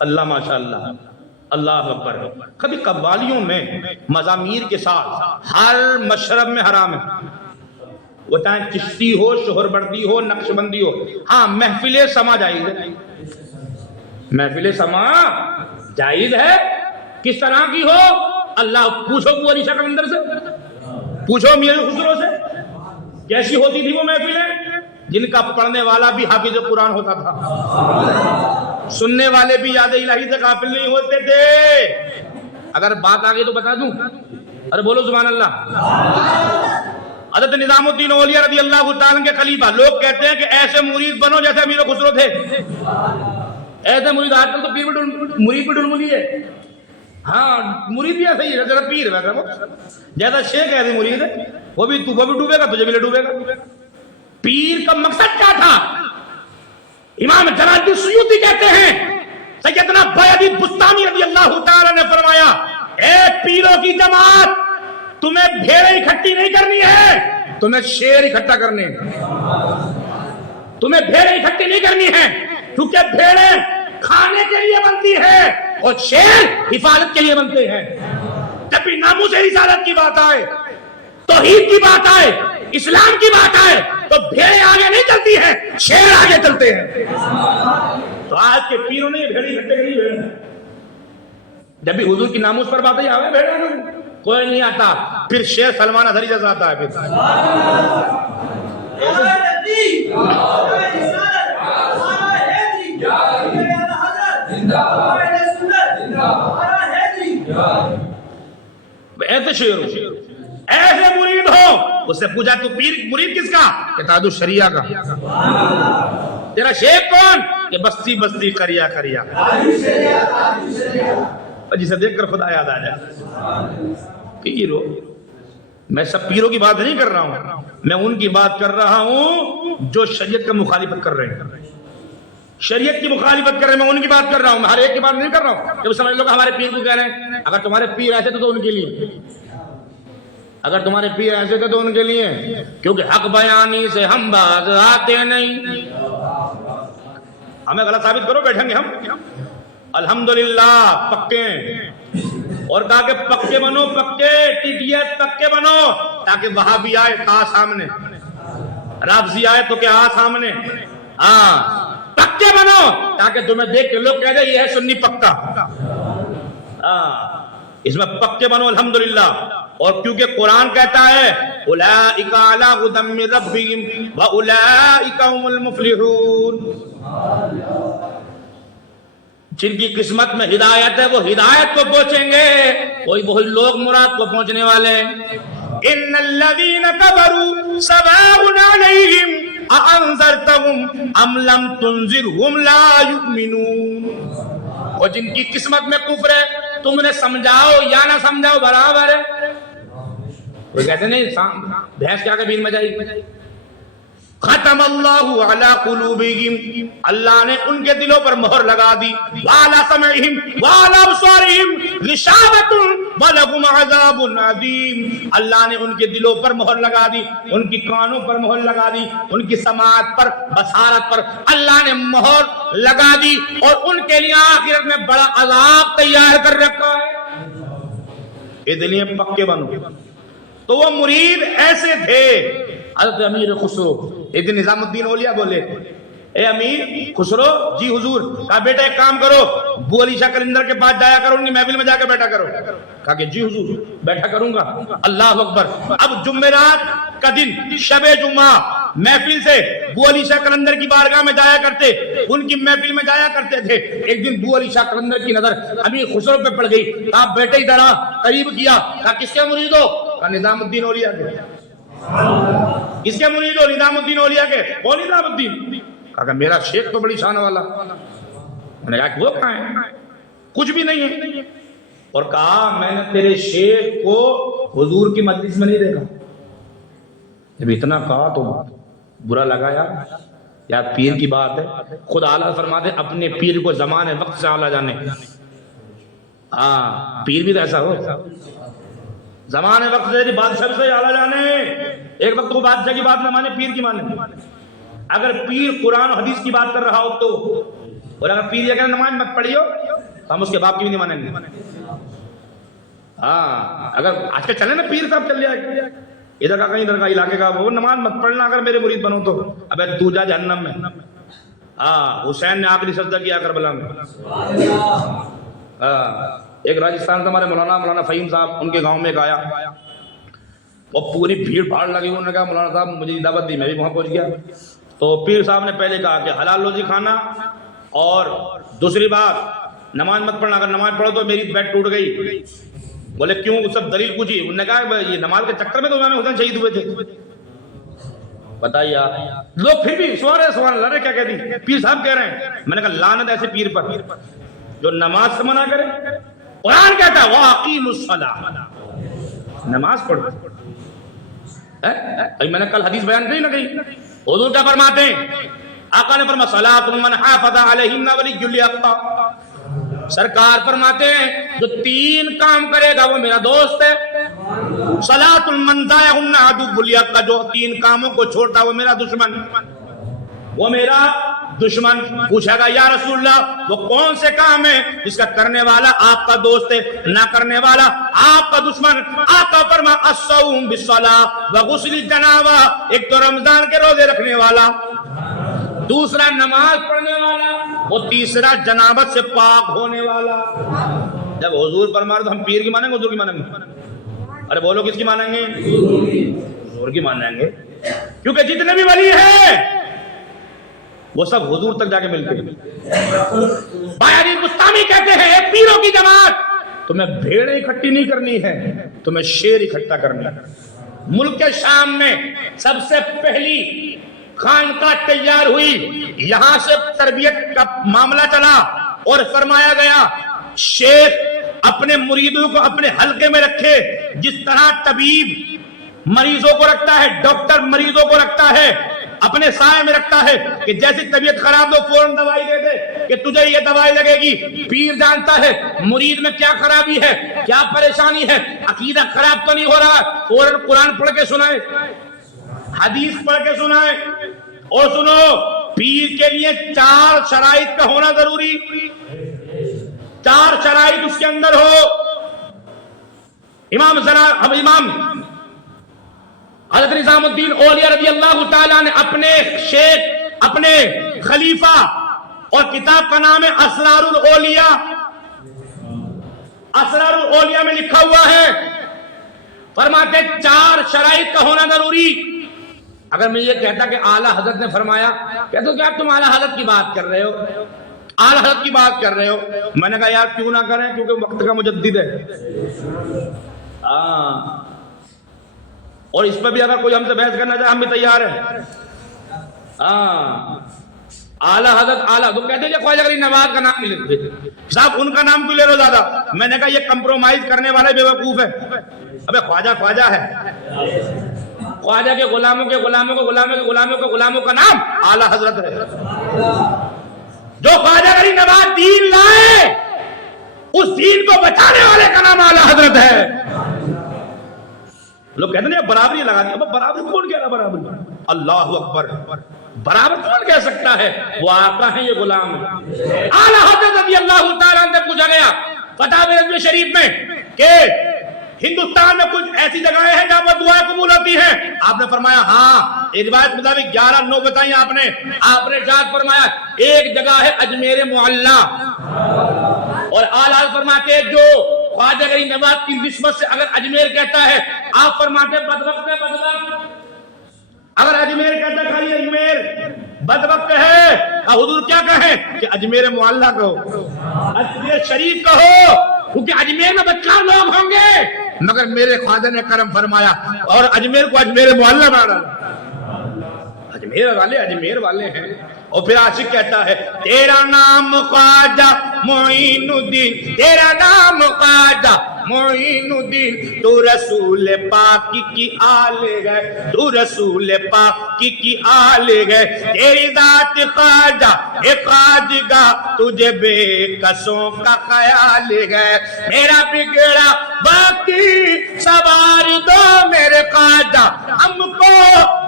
اللہ ماشاء اللہ، اللہ اکبر. کبھی قوالیوں میں مزامیر کے ساتھ ہر مشرب میں حرام ہے، وہ چاہے چشتی ہو، شوہر بردی ہو، نقش بندی ہو. ہاں محفل سما جائز ہے، محفل سما جائز ہے. کس طرح کی ہو؟ اللہ پوچھو ابو علی شاہ کلندر سے، پوچھو میاں خسرو سے کیسی ہوتی تھی وہ محفلیں، جن کا پڑھنے والا بھی حافظ قرآن ہوتا تھا، سننے والے بھی یاد الہی سے غافل نہیں ہوتے تھے. اگر بات آگے تو بتا دوں، ارے بولو سبحان اللہ. حضرت نظام الدین اولیاء رضی اللہ تعالیٰ کے خلیفہ، لوگ کہتے ہیں کہ ایسے مرید بنو جیسے امیر خسرو تھے. ایسے مرید، آج کل تو پیر بھی مرید بھی ڈلملی ہے. ہاں مرید بھی ایسا ہی ہے جیسا پیر ہے، وہ جیسا شیخ ایسے مرید ہے. وہ بھی ڈوبے گا، تجھے بھی ڈوبے گا. پیر کا مقصد کیا تھا؟ امام جلال الدین سیوطی کہتے ہیں، سیدنا بایزید بستامی رضی اللہ تعالیٰ نے فرمایا، اے پیروں کی جماعت، تمہیں بھیڑیں اکٹھی نہیں کرنی ہے، تمہیں شیر اکٹھا کرنے ہیں. تمہیں بھیڑیں اکٹھی نہیں کرنی ہے، کیونکہ بھیڑیں کھانے کے لیے بنتی ہے اور شیر حفاظت کے لیے بنتے ہیں. جب بھی ناموس رسالت کی بات آئے، توحید کی بات آئے، اسلام کی بات آئے، تو بھیڑیں آگے نہیں چلتی ہیں، شیر آگے چلتے ہیں. تو آج کے پیروں نے یہ بھیڑی اکٹھے کری ہے. جب بھی حضور کی ناموس پر بات آئے، بھیڑیں کوئی نہیں آتا، پھر شیر سلمان اظہری جیسا آتا ہے. پھر ایسے شیر ایسے مرید ہو، اس سے پوچھا تو پیر مرید کس کا؟ کہتا تو شریعہ کا. تیرا شیخ کون؟ کہ بستی بستی کریا کریا. جسے دیکھ کر خدا یاد آ جائے. پیرو، میں سب پیروں کی بات نہیں کر رہا ہوں، میں ان کی بات کر رہا ہوں جو شریعت کا مخالفت کر رہے ہیں، شریعت کی مخالفت کر رہے ہیں. میں ان کی بات کر رہا ہوں، میں ہر ایک کی بات نہیں کر رہا ہوں. جب سمجھ لو کہ ہمارے پیر کو کہہ رہے ہیں، اگر تمہارے پیر ایسے تو ان کے لیے، اگر تمہارے پیر ایسے تھے تو ان کے لیے، کیونکہ حق بیانی سے ہم باز آتے نہیں. ہمیں غلط ثابت کرو، بیٹھیں گے ہم الحمدللہ پکے. اور کہا کہ پکے بنو، پکے ٹیٹیت پکے بنو، تاکہ وہاں بھی آئے تو سامنے، رافضی آئے تو کیا سامنے. ہاں پکے بنو تاکہ تمہیں دیکھ کے لوگ کہہ دیں یہ ہے سنی پکا. اس میں پکے بنو الحمدللہ. اور کیونکہ قرآن کہتا ہے اولئک علی ھدی من ربہم واولئک ھم المفلحون، جن کی قسمت میں ہدایت ہے وہ ہدایت کو پہنچیں گے. کوئی بہت لوگ مراد کو پہنچنے والے ہیں. ان الذین کفروا سواء علیہم اانذرتہم ام لم تنذرہم لا یؤمنون. اور جن کی قسمت میں کفر ہے، تم نے سمجھاؤ یا نہ سمجھاؤ برابر ہے. وہ کہتے نہیں بھینس کیا کبیر میں جائے گی. ختم اللہ علی قلوبہم، اللہ نے ان کے دلوں پر مہر لگا دی. وعلی سمعہم وعلی ابصارہم غشاوۃ ولہم عذاب عظیم، اللہ نے ان کے دلوں پر مہر لگا دی، ان کی کانوں پر مہر لگا دی، ان کی سماعت پر، بصارت پر اللہ نے مہر لگا دی، اور ان کے لیے آخرت میں بڑا عذاب تیار کر رکھا ہے. اس لیے پکے بنو. تو وہ مرید ایسے تھے. حضرت امیر خسرو ایک دن نظام الدین اولیاء بولے، اے امیر خسرو جی حضور. کہا بیٹا ایک کام کرو، ابو علی شاہ کلندر کے پاس جایا کرو، ان کی محفل میں جا کے بیٹھا کرو. کہا کہ جی حضور بیٹھا کروں گا. اللہ اکبر. اب جمعرات کا دن شب جمعہ محفل سے ابو علی شاہ کلندر کی بارگاہ میں جایا کرتے، ان کی محفل میں جایا کرتے تھے. ایک دن ابو علی شاہ کلندر کی نظر امیر خسرو پہ پڑ گئی. کہا بیٹے ادھر آ. قریب کیا. کہا کس کے مرید ہو؟ کہا نظام الدین اولیاء کے. اس کے مرید ہو؟ نظام الدین اولیاء کے. کون نظام الدین؟ کہا میرا شیخ تو بڑی شان والا. میں نے کہا کہ وہ کہاں ہے؟ کچھ بھی نہیں ہے. اور کہا میں نے تیرے شیخ کو حضور کی مجلس میں نہیں دیکھا. جب اتنا کہا تو برا لگا یا پیر کی بات ہے. خود اعلیٰ فرماتے اپنے پیر کو زمانے وقت سے اعلیٰ جانے. ہاں پیر بھی تو ایسا ہو، زمانے وقت سے بادشاہ سے اعلیٰ جانے. ایک وقت کو بادشاہ کی بات نہ مانے، پیر کی مانے. اگر پیر قرآن و حدیث کی بات کر رہا ہو تو اور اگر پیر یہ کہنا نماز مت پڑھیو تو ہم اس کے باپ کی بھی نہیں مانیں گے. ہاں اگر آج کل چلے نا پیر صاحب چل جائے ادھر کا کہیں ادھر کا علاقے کا, وہ نماز مت پڑھنا اگر میرے مرید بنو تو, ابے تو جا جہنم میں. ہاں حسین نے آخری سجدہ کیا کربلا میں. ہاں ایک راجستھان سے ہمارے مولانا فہیم صاحب, ان کے گاؤں میں ایک آیا اور پوری بھیڑ بھاڑ لگی. انہوں نے کہا مولانا صاحب مجھے دعوت دی, میں بھی وہاں پہنچ گیا. تو پیر صاحب نے پہلے کہا کہ حلال روزی کھانا, اور دوسری بات نماز مت پڑھنا, اگر نماز پڑھو تو میری بیٹ ٹوٹ گئی. بولے کیوں, اس سب دلیل پوچھی. انہوں نے کہا یہ نماز کے چکر میں تو امام حسین شہید ہوئے تھے. بتائیے آپ لوگ پھر بھی سوال اللہ نے کیا کہہ دی, پیر صاحب کہہ رہے ہیں. میں نے کہا لعنت ایسے پیر پر جو نماز سے منع کرے. قرآن کہتا ہے وَأَقِیمُوا الصَّلَاةَ, نماز پڑھو. میں نے کل حدیث بیان کی نہ کہیں, حضور کیا فرماتے ہیں, آقا نے فرمایا صلاۃ من حافظ علیہن ولی الاقطاع. سرکار فرماتے ہیں جو 3 کام کرے گا وہ میرا دوست ہے. صلاۃ من ضاعہن عدو الاقطاع, جو 3 کاموں کو چھوڑتا وہ میرا دشمن, وہ میرا دشمن. پوچھا گا یا رسول اللہ وہ کون سے کام ہے جس کا کرنے والا آپ کا دوست ہے, نہ کرنے والا آپ کا دشمن. آقا فرمایا الصوم بالصلاۃ وغسل الجنابہ, ایک تو رمضان کے روزے رکھنے والا, دوسرا نماز پڑھنے والا, اور تیسرا جنابت سے پاک ہونے والا. جب حضور فرما رہے تو ہم پیر کی مانیں گے حضور کی مانیں گے؟ ارے بولو کس کی مانیں گے؟ حضور کی مانیں گے, کیونکہ جتنے بھی ولی ہیں وہ سب حضور تک جا کے ملتے ہیں. بایانی مستانی کہتے ہیں ایک پیروں کی جماعت, تمہیں بھیڑیں اکٹھی نہیں کرنی ہے, تمہیں شیر اکٹھا کرنا ہے. ملک کے شام میں سب سے پہلی خانقاہ تیار ہوئی, یہاں سے تربیت کا معاملہ چلا اور فرمایا گیا شیخ اپنے مریدوں کو اپنے حلقے میں رکھے, جس طرح طبیب مریضوں کو رکھتا ہے, ڈاکٹر مریضوں کو رکھتا ہے, اپنے سائے میں رکھتا ہے, کہ جیسی طبیعت خراب ہو فوراً دوائی دے دے کہ تجھے یہ دوائی لگے گی. پیر جانتا ہے مرید میں کیا خرابی ہے, کیا پریشانی ہے, عقیدہ خراب تو نہیں ہو رہا, فوراً قرآن پڑھ کے سنائے, حدیث پڑھ کے سنائے. اور سنو پیر کے لیے 4 شرائط کا ہونا ضروری, 4 شرائط اس کے اندر ہو. امام حضرت نظام الدین اولیاء رضی اللہ تعالیٰ نے اپنے شیخ, اپنے خلیفہ, اور کتاب کا نام ہے اسرار الاولیاء. اسرار الاولیاء میں لکھا ہوا ہے, فرماتے 4 شرائط کا ہونا ضروری. اگر میں یہ کہتا کہ اعلیٰ حضرت نے فرمایا, کہتے ہو کیا تم اعلیٰ حضرت کی بات کر رہے ہو, اعلیٰ حضرت کی بات کر رہے ہو. میں نے کہا یار کیوں نہ کریں, کیونکہ وقت کا مجدد ہے. اور اس پہ بھی اگر کوئی ہم سے بحث کرنا چاہے ہم بھی تیار ہیں. اعلیٰ حضرت اعلیٰ تو کہتے ہیں خواجہ غریب نواز کا نام نہیں لیتے صاحب, ان کا نام کیوں لے لو زیادہ. میں نے کہا یہ کمپرومائز کرنے والے بے وقوف ہے. ابے خواجہ ہے, خواجہ کے غلاموں کے غلاموں کے غلاموں کے غلاموں کے غلاموں کا نام اعلیٰ حضرت ہے. جو خواجہ غریب نواز دین لائے اس دین کو بچانے والے کا نام اعلیٰ حضرت ہے. لوگ کہتے ہیں برابری لگا دی, اب برابری کون کہہ رہا برابری؟ اللہ اکبر, برابر کون کہہ سکتا ہے؟ وہ آقا ہے, یہ غلام ہے. اعلیٰ حضرت رضی اللہ تعالیٰ عنہ سے پوچھا گیا فتح رضوی شریف میں کہ ہندوستان میں کچھ ایسی جگہیں ہیں جہاں پر دعائیں قبول ہوتی ہیں. آپ نے فرمایا ہاں, ایک روایت مطابق 11-9 بتائیں آپ نے ارشاد فرمایا ایک جگہ ہے اجمیر معلیٰ. اور اعلیٰ فرماتے جو خواجہ غریب نواز کی نسبت سے اگر اجمیر کہتا ہے, آپ فرماتے بدبخت ہے, بدبخت. اگر اجمیر کہتا ہے خالی اجمیر, بدبخت ہے. حضور کیا کہیں کہ اجمیر معلیٰ کہو, اجمیر شریف کہو, کیونکہ اجمیر میں بدکار لوگ ہوں گے, مگر میرے خواجہ نے کرم فرمایا اور اجمیر کو اجمیر معلیٰ بنا. اجمیر والے ہیں. اور پھر عاشق کہتا ہے تیرا نام خواجہ معین الدین, تیرا نام خواجہ معین الدین, تو رسول پاک کی آل ہے, تو رسول پاک کی آل ہے. تیری ذات خواجہ اے خواجگا, تجھے بے کسوں کا خیال ہے. میرا بگڑا باقی سوار دو میرے خواجہ, ہم کو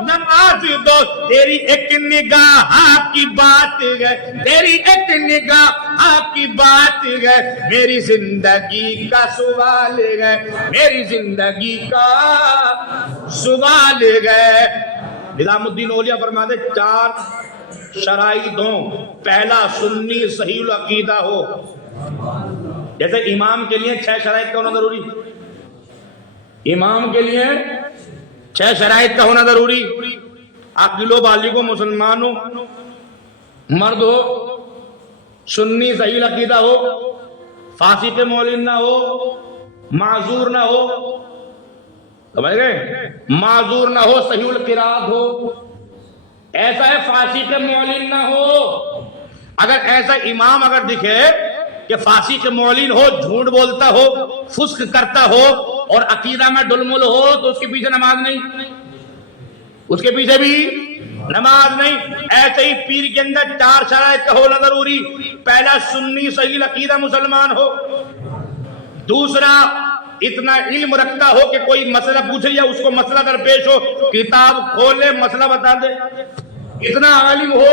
نماز دو, تیری ایک نگاہ کی بات ہے، تیری ایک نگاہ کی بات ہے، میری زندگی کا سوال ہے، میری زندگی کا سوال ہے۔ نظام الدین اولیاء فرماتے 4 شرائط ہوں۔ پہلا، سنی صحیح العقیدہ ہو۔ جیسے امام کے لیے 6 شرائط کا ہونا ضروری، امام کے لیے 6 شرائط کا ہونا ضروری۔ عاقل و بالغ و مسلمان ہو، مرد ہو، سنی صحیح العقیدہ ہو، فاسق مولن نہ ہو، معذور نہ ہو، سمجھ گئے؟ معذور نہ ہو، صحیح القرات ہو، ایسا ہے فاسق مولن نہ ہو۔ اگر ایسا امام اگر دکھے کہ فاسق معلن ہو، جھوٹ بولتا ہو، فسق کرتا ہو اور عقیدہ میں ڈلمل ہو، تو اس کے پیچھے نماز نہیں، اس کے پیچھے بھی نماز نہیں۔ ایسے ہی پیر کے اندر 4 شرائط کا ہونا ضروری۔ پہلا، سنی صحیح العقیدہ مسلمان ہو۔ دوسرا، اتنا علم رکھتا ہو کہ کوئی مسئلہ پوچھ لیا اس کو مسئلہ درپیش ہو، کتاب کھولے مسئلہ بتا دے، اتنا عالم ہو۔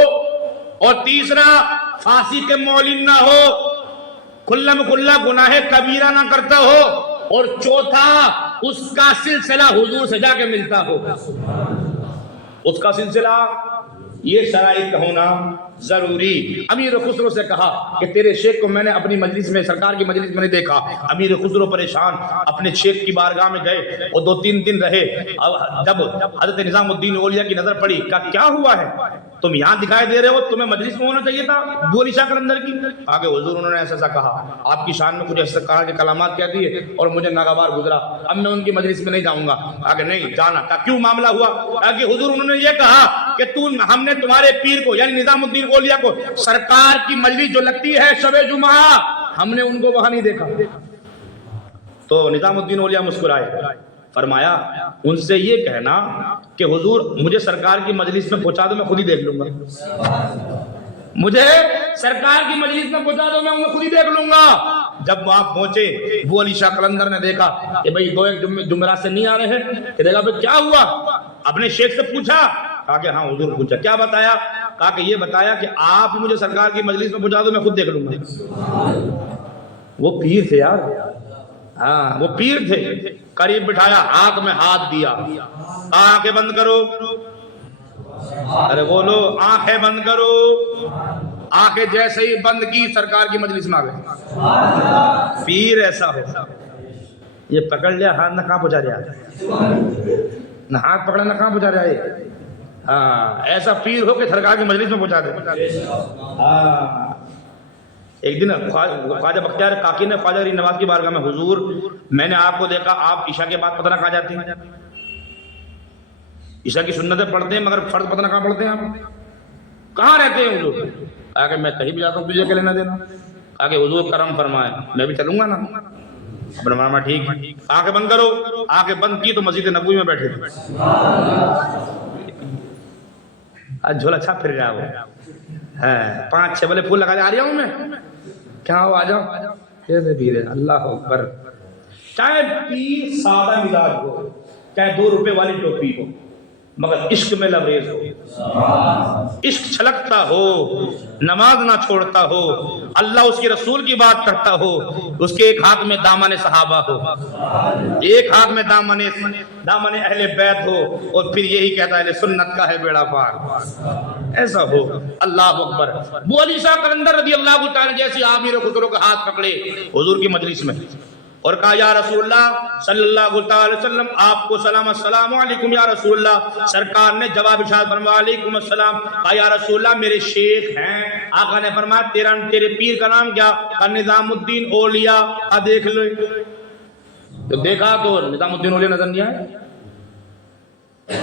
اور تیسرا، فاسق معلن نہ ہو، کھلم کھلا گناہ کبیرہ نہ کرتا ہو۔ اور چوتھا، اس کا سلسلہ حضور سے جا کے ملتا ہو، اس کا سلسلہ، یہ شرائط کا ہونا ضروری۔ امیر خسرو سے کہا کہ تیرے شیخ کو میں نے اپنی مجلس میں، سرکار کی مجلس میں نہیں دیکھا۔ امیر خسرو پریشان اپنے شیخ کی بارگاہ میں گئے اور 2-3 دن رہے۔ جب حضرت نظام الدین اولیاء کی نظر پڑی، کہا کیا ہوا ہے، تم یہاں دکھائی دے رہے ہو، تمہیں مجلس میں ہونا چاہیے تھا ابو علی شاہ قلندر کی۔ آگے حضور انہوں نے ایسا کہا، آپ کی شان میں کچھ سرکار کے کلامات کہہ دیے اور مجھے ناگوار گزرا، اب میں ان کی مجلس میں نہیں جاؤں گا۔ آگے نہیں جانا، کہا کیوں معاملہ ہوا؟ آگے حضور انہوں نے یہ کہا کہ ہم نے تمہارے پیر کو یعنی نظام الدین اولیاء کو سرکار کی مجلس جو لگتی ہے شب جمعہ، ہم نے ان کو وہاں نہیں دیکھا۔ تو نظام الدین اولیاء مسکرائے، فرمایا ان سے یہ کہنا کہ حضور مجھے سرکار کی مجلس میں پہنچا دو، میں خود ہی دیکھ لوں گا، مجھے سرکار کی مجلس میں پہنچا دو، میں انہیں خود ہی دیکھ لوں گا۔ جب وہاں پہنچے، ابو علی شاہ قلندر نے دیکھا کہ بھئی 2-1 جمعرات سے نہیں آ رہے ہیں، کہ دیکھا بھئی کیا ہوا؟ اپنے شیخ سے پوچھا، کہا کہ ہاں حضور پوچھا، کیا بتایا؟ کہا کہ یہ بتایا کہ آپ مجھے سرکار کی مجلس میں پہنچا دو، میں خود دیکھ لوں گا۔ وہ پیر تھے یار، ہاں وہ پیر تھے۔ قریب بٹھایا، ہاتھ میں ہاتھ دیا، آنکھیں بند کرو، ارے بولو آنکھیں بند کرو۔ آنکھیں جیسے ہی بند کی، سرکار کی مجلس میں آ گئے۔ پیر ایسا ہو، یہ پکڑ لیا ہاتھ نہ کہاں پہنچا رہا، نہ ہاتھ پکڑا نہ کہاں پہنچا رہا ہے، ہاں ایسا پیر ہو کہ سرکار کی مجلس میں پہنچا دے۔ ہاں ایک دن خواجہ بختیار کاکی نے خواجہ غریب نواز کی بارگاہ میں، حضور میں نے آپ کو دیکھا، آپ عشاء کے بعد پتہ نہ کہاں جاتے ہیں، عشاء کی سنتیں پڑھتے ہیں مگر فرض پتہ نہ کہاں پڑھتے ہیں، آپ کہاں رہتے ہیں حضور؟ کہا کہ میں کہیں بھی جاتا ہوں، تجھے کیا لینا دینا؟ کہا کہ حضور کرم فرمائے، میں بھی چلوں گا نا۔ فرمایا ٹھیک، آنکھیں بند کرو۔ آنکھیں بند کی تو مسجد نبوی میں بیٹھے تھے، آج جھولا چھاپ پھر رہا وہ، 5-6 بلے پھول لگا دے، آ رہا ہوں میں، کیا ہو آ جاؤ، کیسے پیر ہے، اللہ اکبر۔ چاہے پیر سادہ مزاج ہو، چاہے 2 روپے والی ٹوپی ہو، مگر عشق میں لبریز ہو، عشق چھلکتا ہو، نماز نہ چھوڑتا ہو، اللہ اس کے رسول کی بات کرتا ہو، اس کے ایک ہاتھ میں دامن صحابہ ہو، ایک ہاتھ میں دامن اہل بیت ہو، اور پھر یہی کہتا ہے اہل سنت کا ہے بیڑا پار، ایسا ہو۔ اللہ اکبر۔ ابو علی شاہ قلندر رضی اللہ تعالی جیسی امیر خسرو کا ہاتھ پکڑے حضور کی مجلس میں اور کہا یا رسول اللہ صلی اللہ علیہ وسلم، آپ کو سلام، السلام علیکم یا رسول اللہ۔ سرکار نے جواب ارشاد فرمایا علیکم السلام۔ کہا یا رسول اللہ میرے شیخ ہیں۔ آقا نے فرمایا تیرے پیر کا نام کیا؟ کہا نظام الدین اولیاء۔ کہا دیکھ لو، تو دیکھا تو نظام الدین اولیاء نظر نہیں آئے،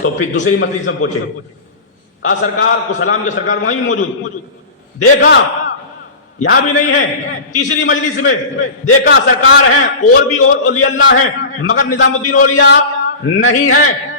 تو پھر دوسری مجلس میں پہنچے، کہا سرکار کو سلام کے، سرکار وہیں موجود، دیکھا یہاں بھی نہیں ہے، تیسری مجلس میں دیکھا سرکار ہیں، اور بھی اور اولیاء اللہ ہیں، مگر نظام الدین اولیاء نہیں ہے۔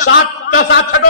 7